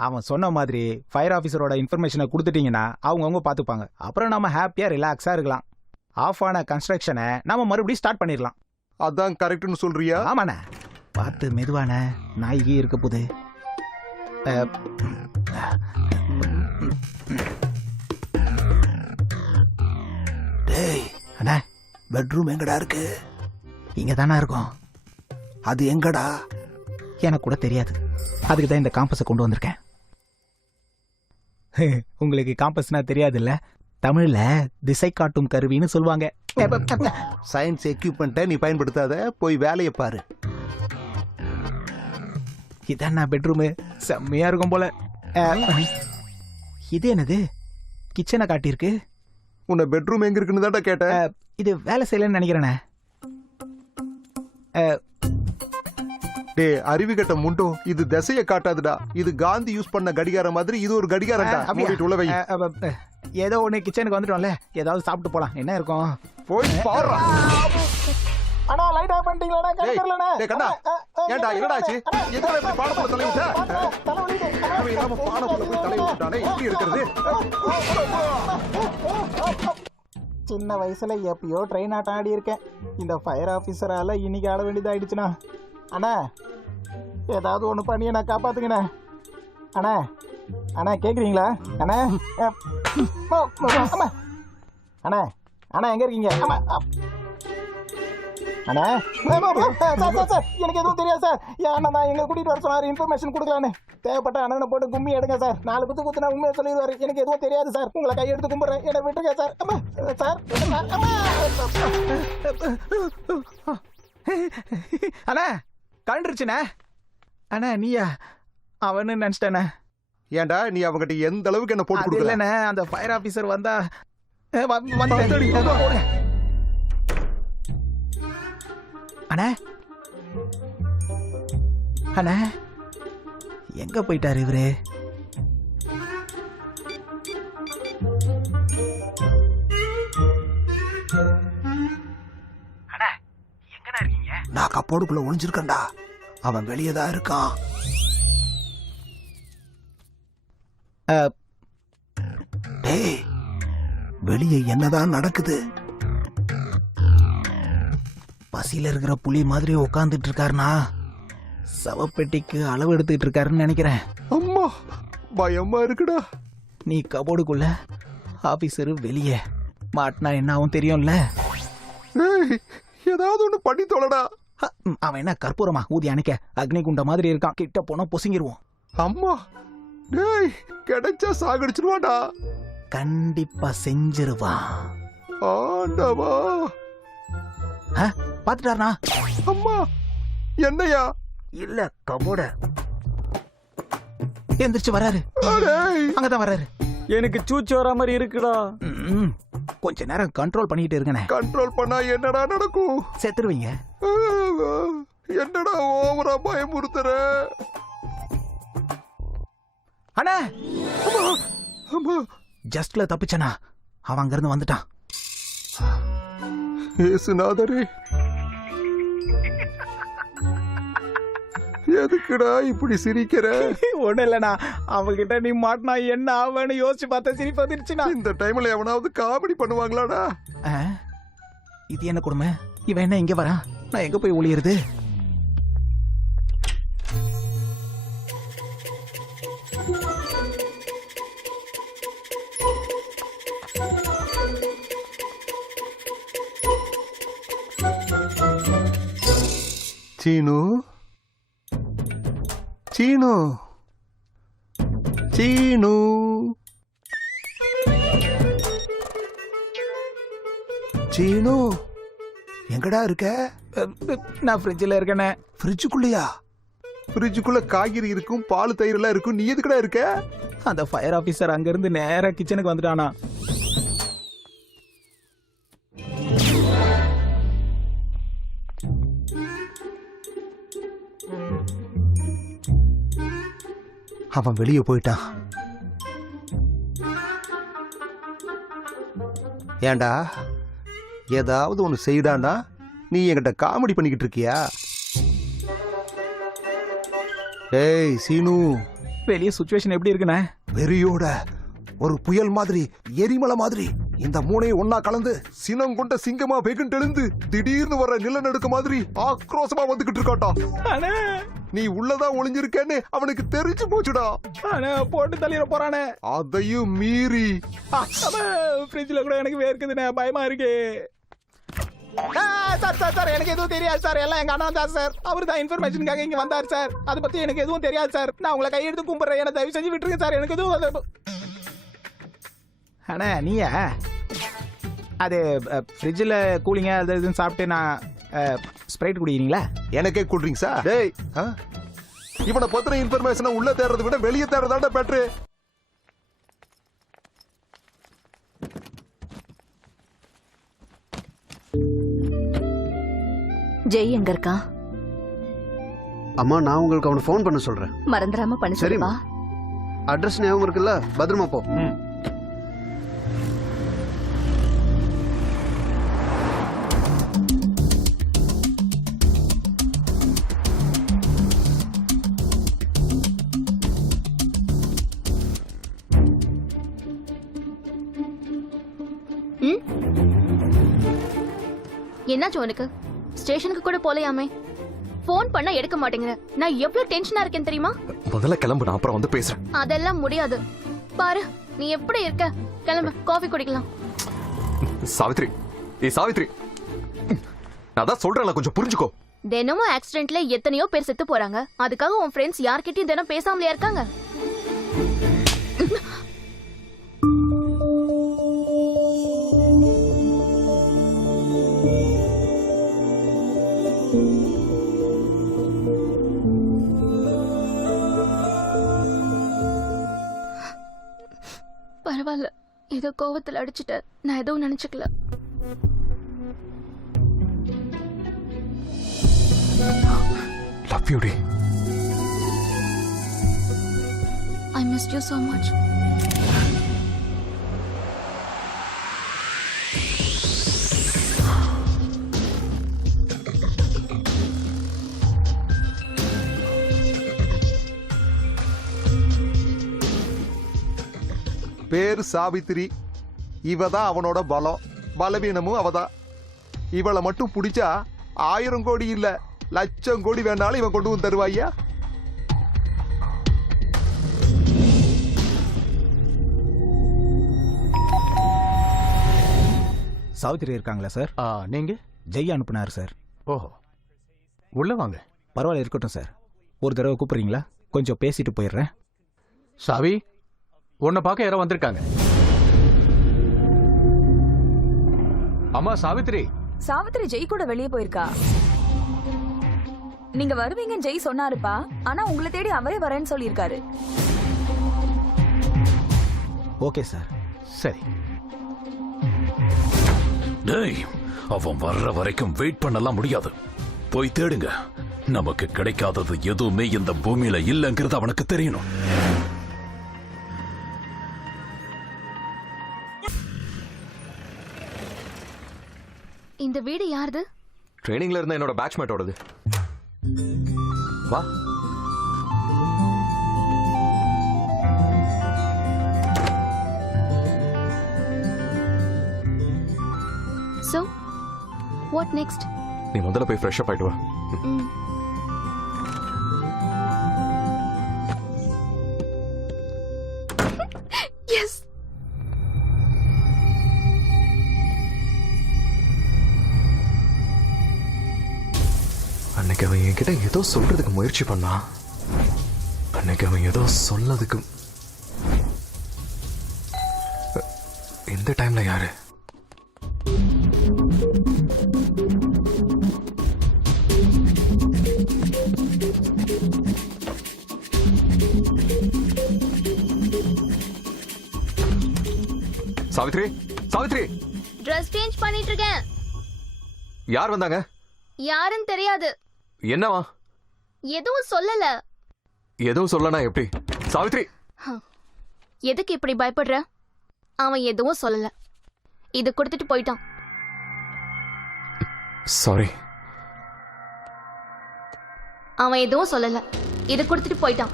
அவன் சொன்ன மாதிரி ஃபயர் ஆபீசரோட இன்ஃபர்மேஷனை கொடுத்துட்டீங்கன்னா அவங்கவுங்க பார்த்துப்பாங்க. அப்புறம் நம்ம ஹாப்பியா ரிலாக்ஸா இருக்கலாம். ஆஃப் ஆன கன்ஸ்ட்ரக்ஷனை நாம மறுபடியும் ஸ்டார்ட் பண்ணிடலாம். அதான் கரெக்ட்னு சொல்றியா? ஆமாண்ணா. பார்த்து மெதுவான நாய்கி இருக்க போது. டேய் அண்ணா பெட்ரூம் எங்கடா இருக்கு? இங்க தானே இருக்கும். அது எங்கடா? எனக்கு கூட தெரியாது. அதுக்கு தான் இந்த காம்பஸை கொண்டு வந்திருக்கேன். உங்களுக்கு காம்பஸ்னா தெரியாதுல்ல? தமிழ்ல திசை காட்டும் கருவின்னு சொல்லுவாங்க. சயின்ஸ் எக்யூப்மெண்ட்டை நீ பயன்படுத்தாத, போய் வேலையை பாரு. இதான் பெட்ரூமு, செம்மையா இருக்கும் போல. இது என்னது? கிச்சனை காட்டியிருக்கு. உன்னை பெட்ரூம் எங்க இருக்குன்னு தான்டா கேட்டேன். இது வேலை செய்யலன்னு நினைக்கிறேனே. டே அறிவு கட்ட முண்டும், இது திசையை காட்டாதுடா. இது காந்தி யூஸ் பண்ண கடிகாரம் மாதிரி இது ஒரு கடிகாரம்டா. மூடிட்டு உள்ள வை. ஏதோ ஒண்ணு கிச்சனுக்கு வந்துட்டோம்ல, ஏதாவது சாப்பிட்டு போலாம். என்ன இருக்கும்? போய் பாரு. அண்ணா லைட் ஆஃப் பண்ணிட்டீங்களா? டேய் கண்ணா, ஏன்டா என்னடா ஆச்சு? எதுல இப்படி பானக்குள்ள தலை விட்ட? அவன் இல்லாம பானக்குள்ள போய் தலை விட்டுட்டானே, எப்படி இருக்கிறது? சின்ன வயசுல எப்பயோ ட்ரெயின் ஆட்டம் ஆடி இருக்கேன். இந்த ஃபயர் ஆபீசரால இன்னைக்கு ஆட வேண்டியதாயிடுச்சுண்ணா. அண்ணா ஏதாவது ஒண்ணு பண்ணி நான் காப்பாத்துங்கண்ணா. அண்ணா அண்ணா கேக்குறீங்களா? அண்ணா அம்மா அண்ணா அண்ணா எங்க இருக்கீங்க? அம்மா அண்ணா சார் எனக்கு எதுவும் தெரியாது சார். அண்ணா நான் எங்க கூட்டிட்டு வர சொன்னாரு, இன்ஃபர்மேஷன் கொடுக்கலான்னு. தேவைப்பட்ட அண்ணனை போட்டு கும்மி எடுங்க சார். 4 குத்து குத்துனா உண்மையை சொல்லிடுவாரு. எனக்கு எதுவும் தெரியாது சார். உங்களை கையெடுத்து கும்பிடுறேன், என்னை விட்டுருங்க சார். அம்மா சார் அண்ணா கண்டுருச்சுண்ணே. அண்ணா நீயா? அவனு நினைச்சிட்டேண்ணே. ஏன்டா நீ அவங்கிட்ட எந்த அளவுக்கு என்ன போட்டு அது கொடுக்கல? இல்லைண்ணே, அந்த ஃபயர் ஆபீசர் வந்தா அண்ணா அண்ணா எங்க போயிட்டாரு இவரு? நான் கப்போடுக்குள்ள ஒளிஞ்சிருக்கேன்டா. அவன் வெளியே தான் இருக்கான். டேய் வெளியே என்னதான் நடக்குது? பசியில இருக்கிற புலி மாதிரி உட்காந்துட்டு இருக்காருனா சவப்பெட்டிக்கு அளவு எடுத்துக்கிட்டு இருக்காருன்னு நினைக்கிறேன். அம்மா பயமா இருக்குடா. நீ கபோர்டுக்குள்ள, ஆபீசரு வெளியே. மாட்டினா என்ன ஆகும் தெரியும்ல? ஏய், ஏதாவது ஒண்ணு பண்ணி தொலைடா. அவன் என்ன கற்பூரமா ஊதி அணைக்க அக்னி குண்ட மாதிரி இருக்கான். கிட்ட போனா பொசுங்கிருவோம். அம்மா டேய் கிடைச்சா சாகடிச்சிருவாடா. கண்டிப்பா செஞ்சிருவான். ஆண்டவா பாத்துட்டாருனா? அம்மா என்னையா? இல்ல கபோர்ட. எந்திரிச்சு வராரு. அடேய் அங்கதான் வராரு. எனக்கு சூச்சு வர மாதிரி இருக்குடா. கொஞ்ச நேரம் கண்ட்ரோல் பண்ணிட்டு இருக்கனே. கண்ட்ரோல் பண்ணா என்னடா நடக்கும்? செத்துருவீங்க. என்னடா ஓவரா பயமுறுத்துற? அண்ணா அம்மா ஜஸ்ட்ல தப்பிச்சனா. அவன் அங்க இருந்து வந்துட்டான். ஏசுநாதரே எதுக்குடா இப்படி சிரிக்கிற? ஒண்ணு இல்லண்ணா, அவகிட்ட நீ மாட்டினா என்ன ஆவன்னு யோசிச்சு பார்த்தா சிரிப்பு வந்துருச்சுண்ணா. இந்த டைம்ல எவனாவது காமெடி பண்ணுவாங்களாடா? இது என்ன கொடுமை? இவன் என்ன இங்க வரான்? நான் எங்க போய் ஒளியறது? சீனு சீனு சீனு சீனு எங்கடா இருக்க? நான் ஃப்ரிட்ஜில் இருக்கேனே. ஃப்ரிட்ஜுக்குள்ளயா? ஃப்ரிட்ஜுக்குள்ள காய்கறி இருக்கும், பால் தயிர் எல்லாம் இருக்கும். நீ எதுக்குடா இருக்க? அந்த ஃபயர் ஆபீசர் அங்க இருந்து நேரா கிச்சனுக்கு வந்துட்டானா. அவன் வெளியே போயிட்டான். ஏண்டா ஏதாவது ஒண்ணு செய்டானா? நீ என்கிட்ட காமெடி பண்ணிக்கிட்டு இருக்கியா? ஏய் சீனு, வெளியே சுச்சுவேஷன் எப்படி இருக்குண்ணே? வெறியோட ஒரு புயல் மாதிரி, எரிமலை மாதிரி இந்த மூணையும் ஒன்னா கலந்து சினம் கொண்ட சிங்கமா வெகுண்டெழுந்து திடீர்னு வர நிலநடுக்க மாதிரி ஆக்ரோஷமா வந்துகிட்டு இருக்காட்டா. நீ உள்ளதான் ஒளிஞ்சிருக்கேன்னு அவனுக்கு தெரிஞ்சு போச்சுடா. அண்ணே, போட்டு தள்ளிட போறானே. அதையும் மீறி ஃப்ரிட்ஜ்ல கூட எனக்கு வேர்க்குதுண்ணே, பயமா இருக்கு. சார் எனக்கு எதுவும் தெரியாது சார். எல்லாம் எங்க அண்ணா தான் சார். அவரு தான் இன்ஃபர்மேஷனுக்காக இங்க வந்தார் சார். அதை பத்தி எனக்கு எதுவும் தெரியாது சார். நான் உங்களை கையெடுத்து கும்பிடுறேன். என்ன தயவு செஞ்சு விட்டுருங்க சார். எனக்கு எதுவும் அண்ணா நீயா அது ஃப்ரிட்ஜில் கூலிங்க அது இதுன்னு சாப்பிட்டு நான் ஸ்ப்ரைட் குடிக்கிறீங்களா? எனக்கே கூல்ட்ரிங்க்ஸா? டேய் இவனை பத்தின இன்ஃபர்மேஷனை உள்ள தேடுறதை விட வெளியே தேடுறதாண்டா பெட்ரு. ஜெய் எங்க இருக்கா? அம்மா நான் உங்களுக்கு அவனை ஃபோன் பண்ண சொல்றேன். மறந்துடாம பண்ண சரிம்மா. சொல்லுமா? அட்ரஸ் ஞாபகம் இருக்குல்ல? பத்திரமா போ. என்னாச்சு உனக்கு? ஸ்டேஷனுக்கு கூட போலையாமே. போன் பண்ணா எடுக்க மாட்டேங்கிற. நான் எவ்வளவு டென்ஷனா இருக்கேன் தெரியுமா? முதல்ல கிளம்பு, நான் அப்புறம் வந்து பேசுறேன். அதெல்லாம் முடியாது. பாரு நீ எப்படி இருக்க. கிளம்பு, காஃபி குடிக்கலாம். சாவித்ரி, சாவித்ரி, நான் தான் சொல்றேன்ல, கொஞ்சம் புரிஞ்சுக்கோ. தினமும் ஆக்சிடென்ட்ல எத்தனையோ பேர் செத்து போறாங்க. அதுக்காக உன் ஃப்ரெண்ட்ஸ் யார்கிட்டயும் தினம் பேசாமலையா இருக்காங்க? பரவாயில்ல, ஏதோ கோவத்துல அடிச்சுட்ட. நான் எதுவும் நினைச்சுக்கல. லவ் யூ டி. I missed you so much. பேரு சாவித்திரி. இவதான் அவனோட பலம், பலவீனமும் அவதான். இவளை மட்டும் பிடிச்சா 1000 கோடி இல்ல 1,00,000 கோடி வேணாலும் இவன் கொண்டு வந்து தருவாய்யா. சாவித்திரி இருக்காங்களா சார்? நீங்க ஜெய் அனுப்புனார் சார். ஓஹோ, உள்ள வாங்க. பரவாயில்ல, இருக்கட்டும் சார். ஒரு தடவை கூப்பிடுறீங்களா? கொஞ்சம் பேசிட்டு போயிடுறேன். சாவி, உன்னை பார்க்க யாரோ வந்திருக்காங்க. அம்மா சாவித்ரி. சாவித்திரி ஜெய் கூட வெளியே போயிருக்கா. நீங்க வருவீங்க ஜெய் சொன்னாருப்பா. ஆனா உங்களை தேடி அவரே வரேன்னு சொல்லியிருக்காரு. Okay sir. சரி. டேய், அவன் வர்ற வரைக்கும் வெயிட் பண்ணலாம் முடியாது. போய் தேடுங்க. நமக்கு கிடைக்காதது எதுவுமே இந்த பூமியில இல்லைங்கிறது அவனுக்கு தெரியணும். இந்த வீடு யாருது? ட்ரைனிங்ல இருந்த என்னோட பேட்ச்மேட்டோடது. வா. So, what next? நீ முதல்ல போய் ஃப்ரெஷ் அப் ஆயிட்டு வா. Yes. அன்னைக்கு அவன் என்கிட்ட ஏதோ சொல்றதுக்கு முயற்சி பண்ணா. அன்னைக்கு அவன் ஏதோ சொல்லதுக்கு இந்த டைம்ல யாரு? சாவித்ரி, சாவித்ரி. ட்ரெஸ் சேஞ்ச் பண்ணிட்டு இருக்கேன். யார் வந்தாங்க? யாருன்னு தெரியாது. என்னவா? எதுவும் சொல்லல. எதுவும் சொல்லனா எப்படி? சாவித்ரி, எதுக்கு இப்படி பயப்படுற? அவன் எதுவும் சொல்லல. இது கொடுத்துட்டு போயிட்டான். சாரி. அவன் எதுவும் சொல்லல. இது கொடுத்துட்டு போயிட்டான்.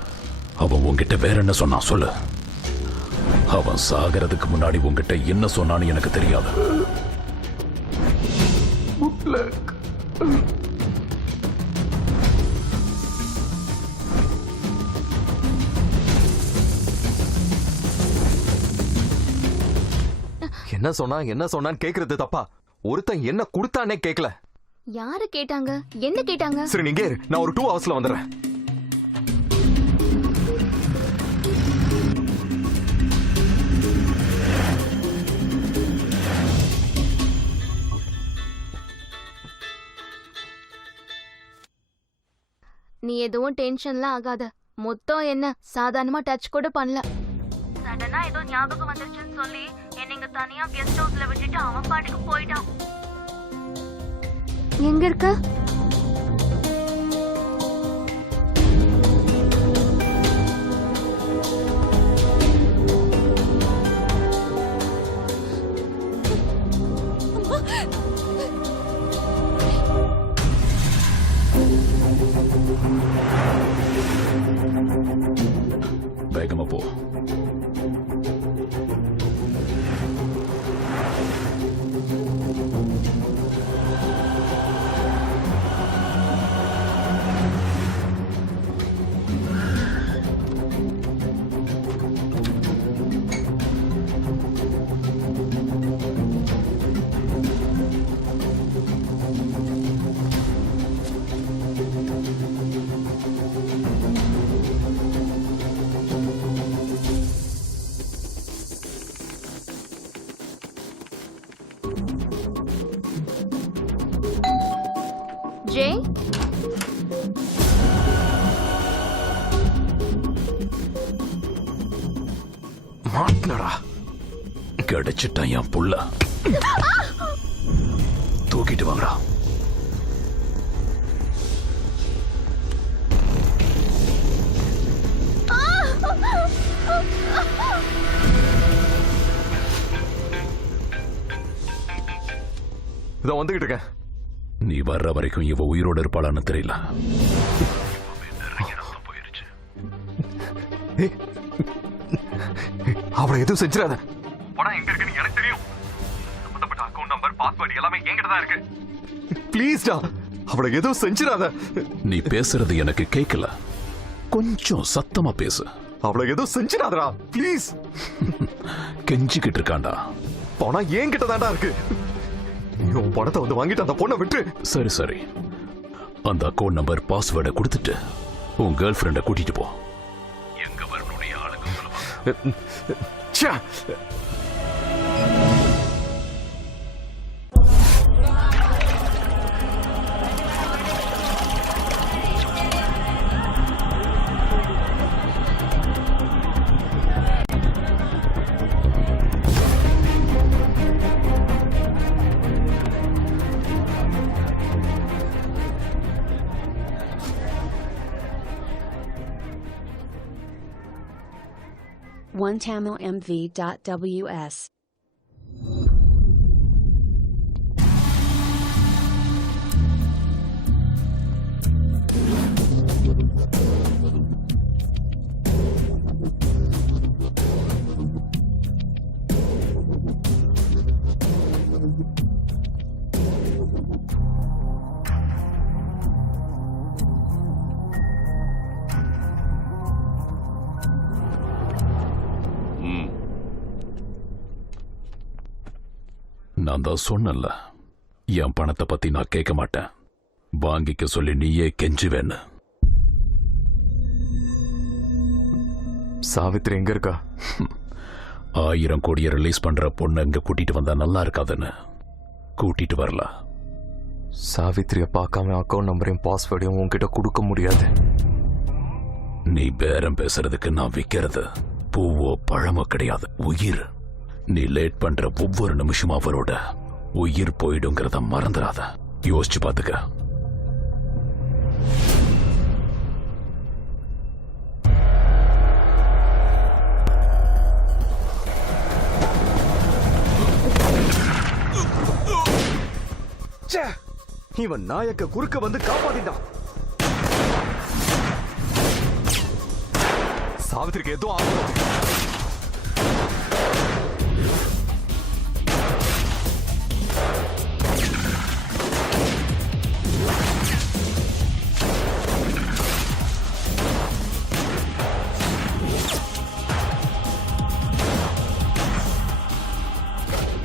அவன் உன்கிட்ட வேற என்ன சொன்னான் சொல்லு. அவன் சாகிறதுக்கு முன்னாடி உன்கிட்ட என்ன சொன்னான்னு எனக்கு தெரியாது. என்ன சொன்னான்னு கேக்குறது தப்பா? ஒருத்தன் என்ன கொடுத்தானே கேக்கல. யாரு கேட்டாங்க? என்ன கேட்டாங்க? சரி நீங்க இரு, நான் ஒரு 2 ஹவர்ஸ்ல வந்துடுறேன். நீ எதுவும் டென்ஷன்லாம் ஆகாத. மொத்தம் என்ன சாதாரணமா டச் கூட பண்ணல. சடனா ஏதோ ஞாபகம் வந்துருச்சுன்னு சொல்லி என்ன இங்க தனியா கெஸ்ட் ஹவுஸ்ல விட்டுட்டு அவன் பாட்டுக்கு போயிட்டான். எங்க இருக்க? வேகமா போ. ஜெய், மாட்டினடா. கிடைச்சிட்டான் என் புள்ள. தூக்கிட்டு வாங்கடா. இதோ வந்துகிட்டு இருக்கேன். நீ வர்ற வரைக்கும் இவ உயிரோட இருப்பாளான்னு தெரியல. அவளை எதுவும் செஞ்சிடாத. பணம் எங்க இருக்குன்னு எனக்கு தெரியும். சம்பந்தப்பட்ட அக்கவுண்ட் நம்பர், பாஸ்வேர்ட் எல்லாமே என்கிட்ட தான் இருக்கு. ப்ளீஸ்டா, அவளை எதுவும் செஞ்சிடாத. நீ பேசுறது எனக்கு கேட்கல. கொஞ்சம் சத்தமா பேசு. அவளை எதுவும் செஞ்சிடாதடா ப்ளீஸ். கெஞ்சிக்கிட்டு இருக்காண்டா. பணம் என்கிட்ட தான்டா இருக்கு. நீ உன் பணத்தை வந்து வாங்கிட்டு அந்த பொண்ணை விட்டு. சரி சரி, அந்த அக்கவுண்ட் நம்பர் பாஸ்வேர்டை கொடுத்துட்டு உன் கேர்ள் ஃப்ரெண்டை கூட்டிட்டு போ. எங்க வரணுடைய ஆளுங்க சொல்லுவாங்க. ச்சே. OneTamilMV.ws. நான் தான் சொன்னல, என் பணத்தை பத்தி நான் கேட்க மாட்டேன். வாங்கிக்க சொல்லி நீயே கெஞ்சுவேன்னு. சாவித்ரி எங்க இருக்கா? 1000 கோடியை ரிலீஸ் பண்ற பொண்ணு இங்க கூட்டிட்டு வந்தா நல்லா இருக்காதுன்னு கூட்டிட்டு வரல. சாவித்ரிய பார்க்காம அக்கவுண்ட் நம்பரையும் பாஸ்வேர்டையும் உன்கிட்ட கொடுக்க முடியாது. நீ பேரம் பேசுறதுக்கு நான் விக்கிறது பூவோ பழமோ கிடையாது, உயிர். நீ லேட் பண்ற ஒவ்வொரு நிமிஷமும் அவரோட உயிர் போயிடுங்கிறத மறந்துடாத. யோசிச்சு பாத்துக்க. இவன் நாயக்க குறுக்க வந்து காப்பாத்திட்டான். சாவித்திரிக்கு எதுவும் ஆகக்கூடாது.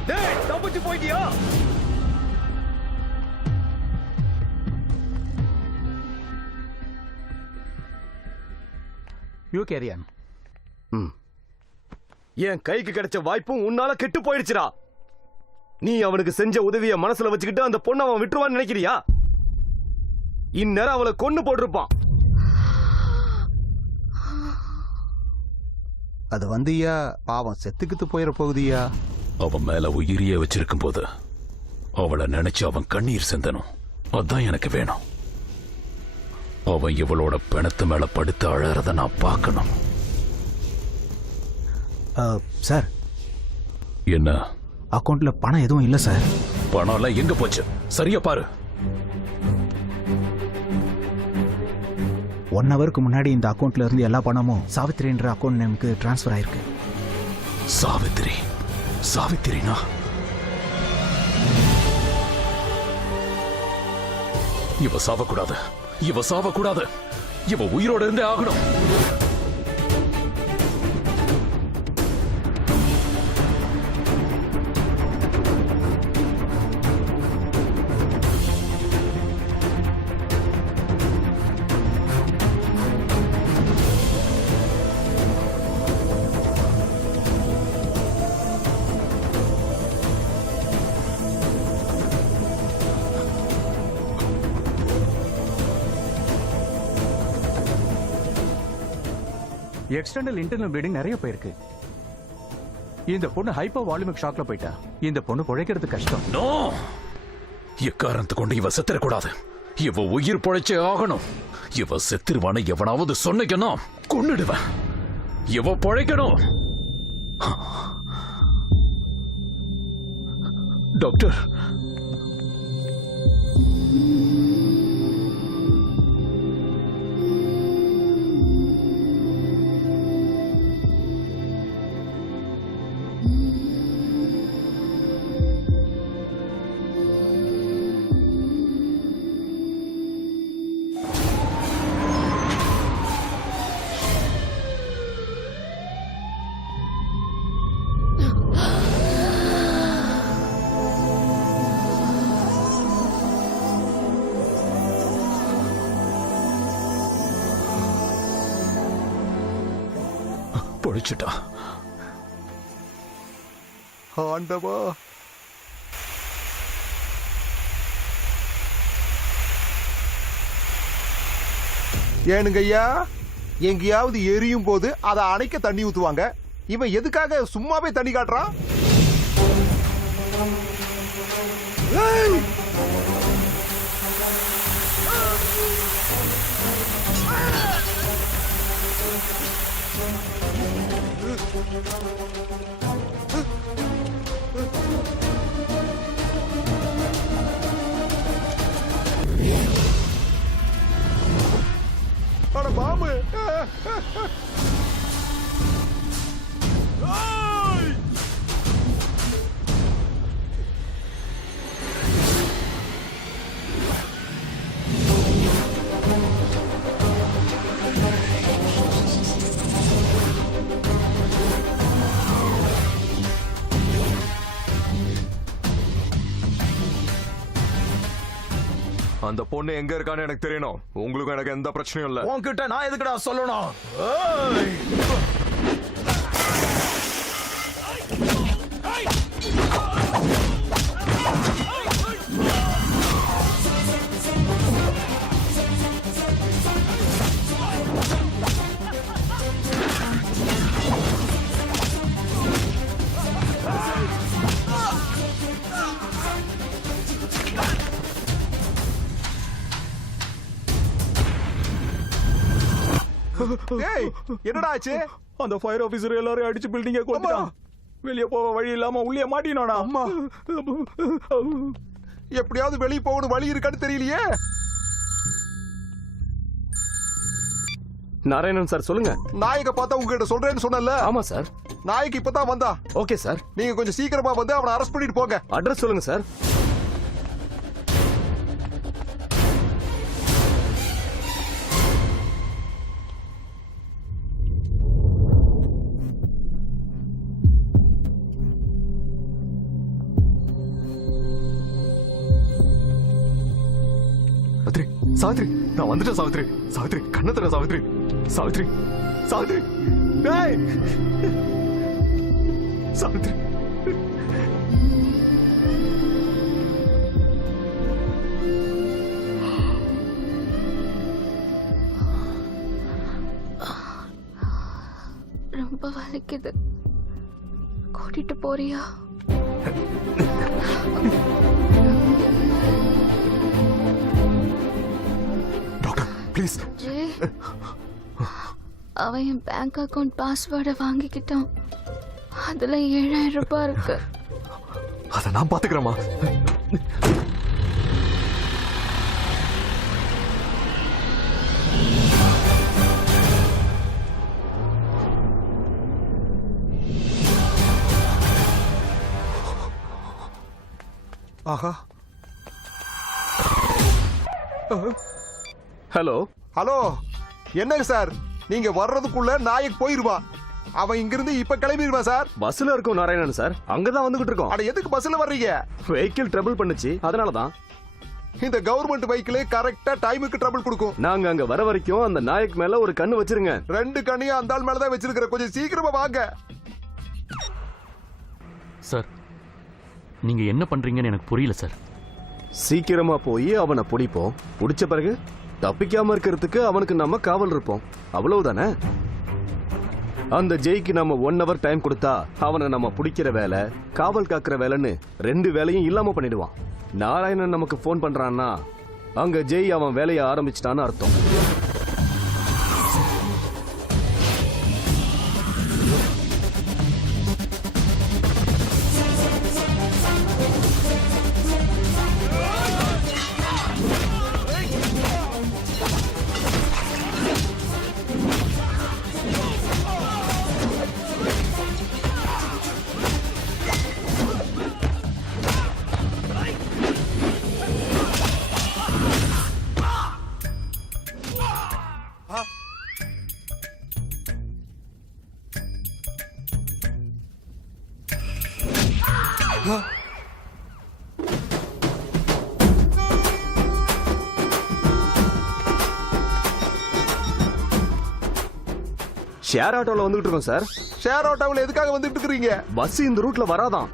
டேய் தப்பிச்சு போயிட்டியா? You carry on. என் கைக்கு கிடைச்ச வாய்ப்பும் உன்னால கெட்டு போயிடுச்சுடா. நீ அவனுக்கு செஞ்ச உதவிய மனசுல வச்சுக்கிட்டு அந்த பொண்ணை அவன் விட்டுருவான்னு நினைக்கிறியா? இந்நேரம் அவளை கொன்னு போட்டிருப்பான். அது வந்துயா பாவம் செத்துக்கிட்டு போயிட போகுதியா. அவன் மேல உயிரியே வச்சிருக்கும் போது அவளை நினைச்சு அவன் கண்ணீர் சிந்தனும். அதான் எனக்கு வேணும். அவன் இவளோட பிணத்து மேல படுத்து அழறத நான் பார்க்கணும். சார், என்ன? அக்கவுண்ட்ல பணம் எதுவும் இல்ல சார். பணம் எல்லாம் எங்க போச்சு? சரியா பாரு. 1 ஹவருக்கு முன்னாடி இந்த அக்கவுண்ட்ல இருந்து எல்லா பணமும் சாவித்ரின்ற அக்கவுண்ட் நேமுக்கு டிரான்ஸ்ஃபர் ஆயிருக்கு. சாவித்திரி? சாவித்திரினா இவ சாவக்கூடாது. இவ சாவக்கூடாது. இவ உயிரோட இருந்தே ஆகணும். எக்ஸ்டர்னல் இன்டர்னல் ப்ளீடிங் நிறைய போயிருக்கு. இந்த பொண்ணு ஹைப்பர் வால்யூமிக் ஷாக்ல போயிட்டா. இந்த பொண்ணு பிழைக்கிறது கஷ்டம். நோ, எக்காரணத்தை கொண்டு இவ செத்துறக்கூடாது. இவ உயிர் பொழைச்சே ஆகணும். இவ செத்துருவான எவனாவது சொன்னீங்கன்னா கொன்னுடுவேன். இவ பொழைக்கணும். டாக்டர், பொழைச்சிட்டா. ஆண்டவா, ஏனுங்க ஐயா, எங்கேயாவது எரியும் போது அதை அணைக்க தண்ணி ஊத்துவாங்க. இவன் எதுக்காக சும்மாவே தண்ணி காட்டுறான்? ஏய்! அட பாம்பு! ஏய்! அந்த பொண்ணு எங்க இருக்கான்னு எனக்கு தெரியணும். உங்களுக்கும் எனக்கு எந்த பிரச்சனையும் இல்ல. உன்கிட்ட நான் எதுக்குடா சொல்லணும்? ஏய், என்னடா ஆச்சு? அந்த ஃபயர் ஆபீசர் எல்லாரும் அடிச்சு பில்டிங்க கொளுத்திட்டான். வெளிய போக வழி இல்லாம உள்ளே மாட்டினானா. அம்மா, எப்படியாவது வெளியே போகணும், வழி இருக்கான்னு தெரியலையே. நாராயணன் சார், சொல்லுங்க. நாயக பார்த்தா உங்ககிட்ட சொல்றேன்னு சொன்னல. ஆமா சார். நாயக்கு இப்பதான் வந்தா. Okay sir. நீங்க கொஞ்சம் சீக்கிரமா வந்து அவனை அரெஸ்ட் பண்ணிட்டு போங்க. அட்ரஸ் சொல்லுங்க சார். சாவித்ரி நான் வந்துட்டேன் சாவித்ரி. சாவித்ரி கண்ணை தர சாவித்ரி. சாவித்ரி சாவித்ரி டேய் சாவித்ரி. ரொம்ப வலிக்குது, கூட்டிட்டு போறியா? Doctor please. ஜெய், அவன் என் பேங்க் அக்கவுண்ட் பாஸ்வேர்டை வாங்கிக்கிட்டான். அதுல 7000 ரூபாய் இருக்கு. அதை நான் பாத்துக்கிறேம்மா. ஆஹா. ஹலோ ஹலோ, என்னங்க சார், நீங்க வர்றதுக்குள்ள நாயக் போயிருவான். அவன் இங்கிருந்து இப்ப கிளம்பிடுவான் சார். பஸ்ல இருக்கும் நாராயணன் சார், அங்கதான் வந்துகிட்டு இருக்கோம். அட எதுக்கு பஸ்ல வர்றீங்க? வெஹிக்கிள் ட்ரபிள் பண்ணுச்சு, அதனாலதான். இந்த கவர்மெண்ட் பைக்ல கரெக்டா டைமுக்கு ட்ரபிள் கொடுக்கும். நாங்க அங்க வர வரைக்கும் அந்த நாயக் மேல ஒரு கண்ணு வச்சிருங்க. 2 கண்ணையும் அந்த ஆள் மேலதான் வச்சிருக்கிற. கொஞ்சம் சீக்கிரமா வாங்க. சார், நீங்க என்ன பண்றீங்கன்னு எனக்கு புரியல சார். சீக்கிரமா போய் அவனை பிடிப்போம். பிடிச்ச பிறகு தப்பிக்காம இருக்கிறதுக்கு அவனுக்கு நம்ம காவல் இருப்போம், அவ்வளவுதானே. அந்த ஜெய்க்கு நம்ம 1 hour டைம் கொடுத்தா அவனை நம்ம பிடிக்கிற வேலை, காவல் காக்குற வேலைன்னு 2 வேலையும் இல்லாம பண்ணிடுவான். நாராயணன் நமக்கு போன் பண்றான்னா அங்க ஜெய் அவன் வேலையை ஆரம்பிச்சிட்டான்னு அர்த்தம். ஷேர் ஆட்டோல வந்துட்டு இருக்கோம் சார். ஷேர் ஆட்டோவில் எதுக்காக வந்துட்டு இருக்கீங்க? பஸ் இந்த ரூட்ல வராதான்.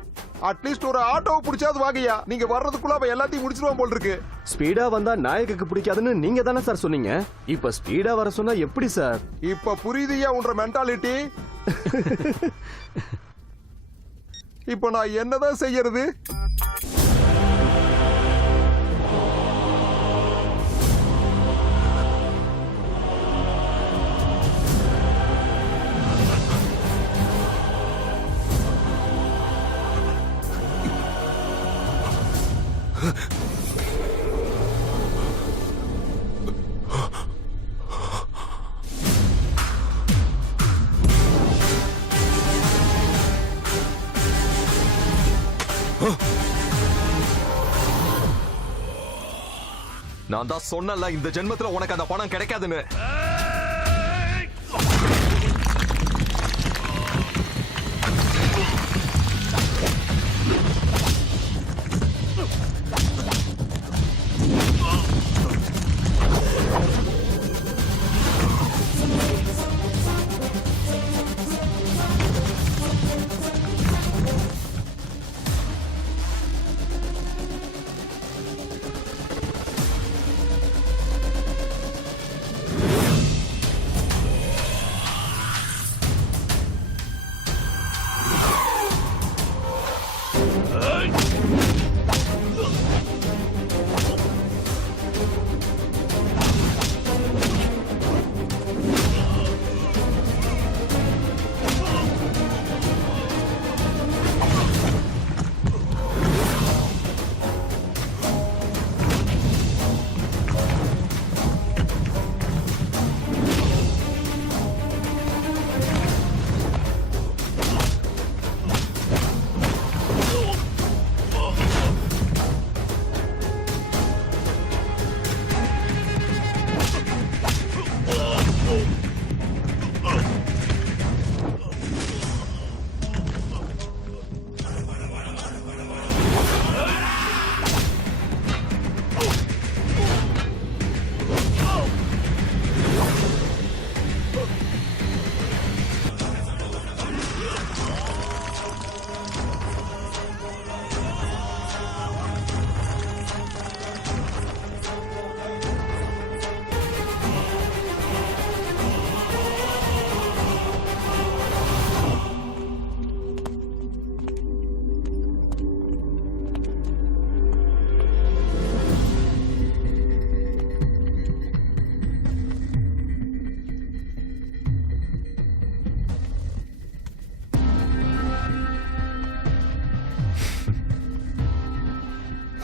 அட்லீஸ்ட் ஒரு ஆட்டோவை பிடிச்சாது வாங்கய்யா. நீங்க வர்றதுக்குள்ள அவன் எல்லாத்தையும் முடிச்சிருவான் போல் இருக்கு. ஸ்பீடா வந்தா நாயக்கு பிடிக்காதுன்னு நீங்க தானே சார் சொன்னீங்க. இப்ப ஸ்பீடா வர சொன்னா எப்படி சார்? இப்ப புரியுதுயா உன்ற மென்டாலிட்டி. இப்ப நான் என்னதான் செய்யறது? நான் தான் சொன்னல இந்த ஜென்மத்துல உனக்கு அந்த பணம் கிடைக்காதுன்னு.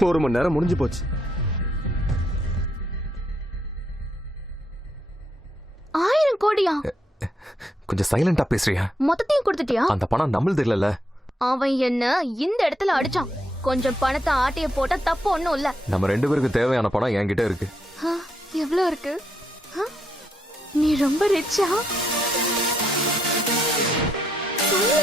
1 மணி நேரம் முடிஞ்சு போச்சு. 1000 கோடியா? கொஞ்சம் சைலண்டா பேசுறியா? மொத்தத்தையும் கொடுத்துட்டியா? அந்த பணம் நம்மளுது இல்லல்ல. அவன் என்ன இந்த இடத்துல அடிச்சான். கொஞ்சம் பணத்தை ஆட்டைய போட்டா தப்பு ஒண்ணும் இல்ல. நம்ம 2 பேருக்கு தேவையான பணம் என்கிட்ட இருக்கு. எவ்வளவு இருக்கு? நீ ரொம்ப ரிச்சா? சொல்லு.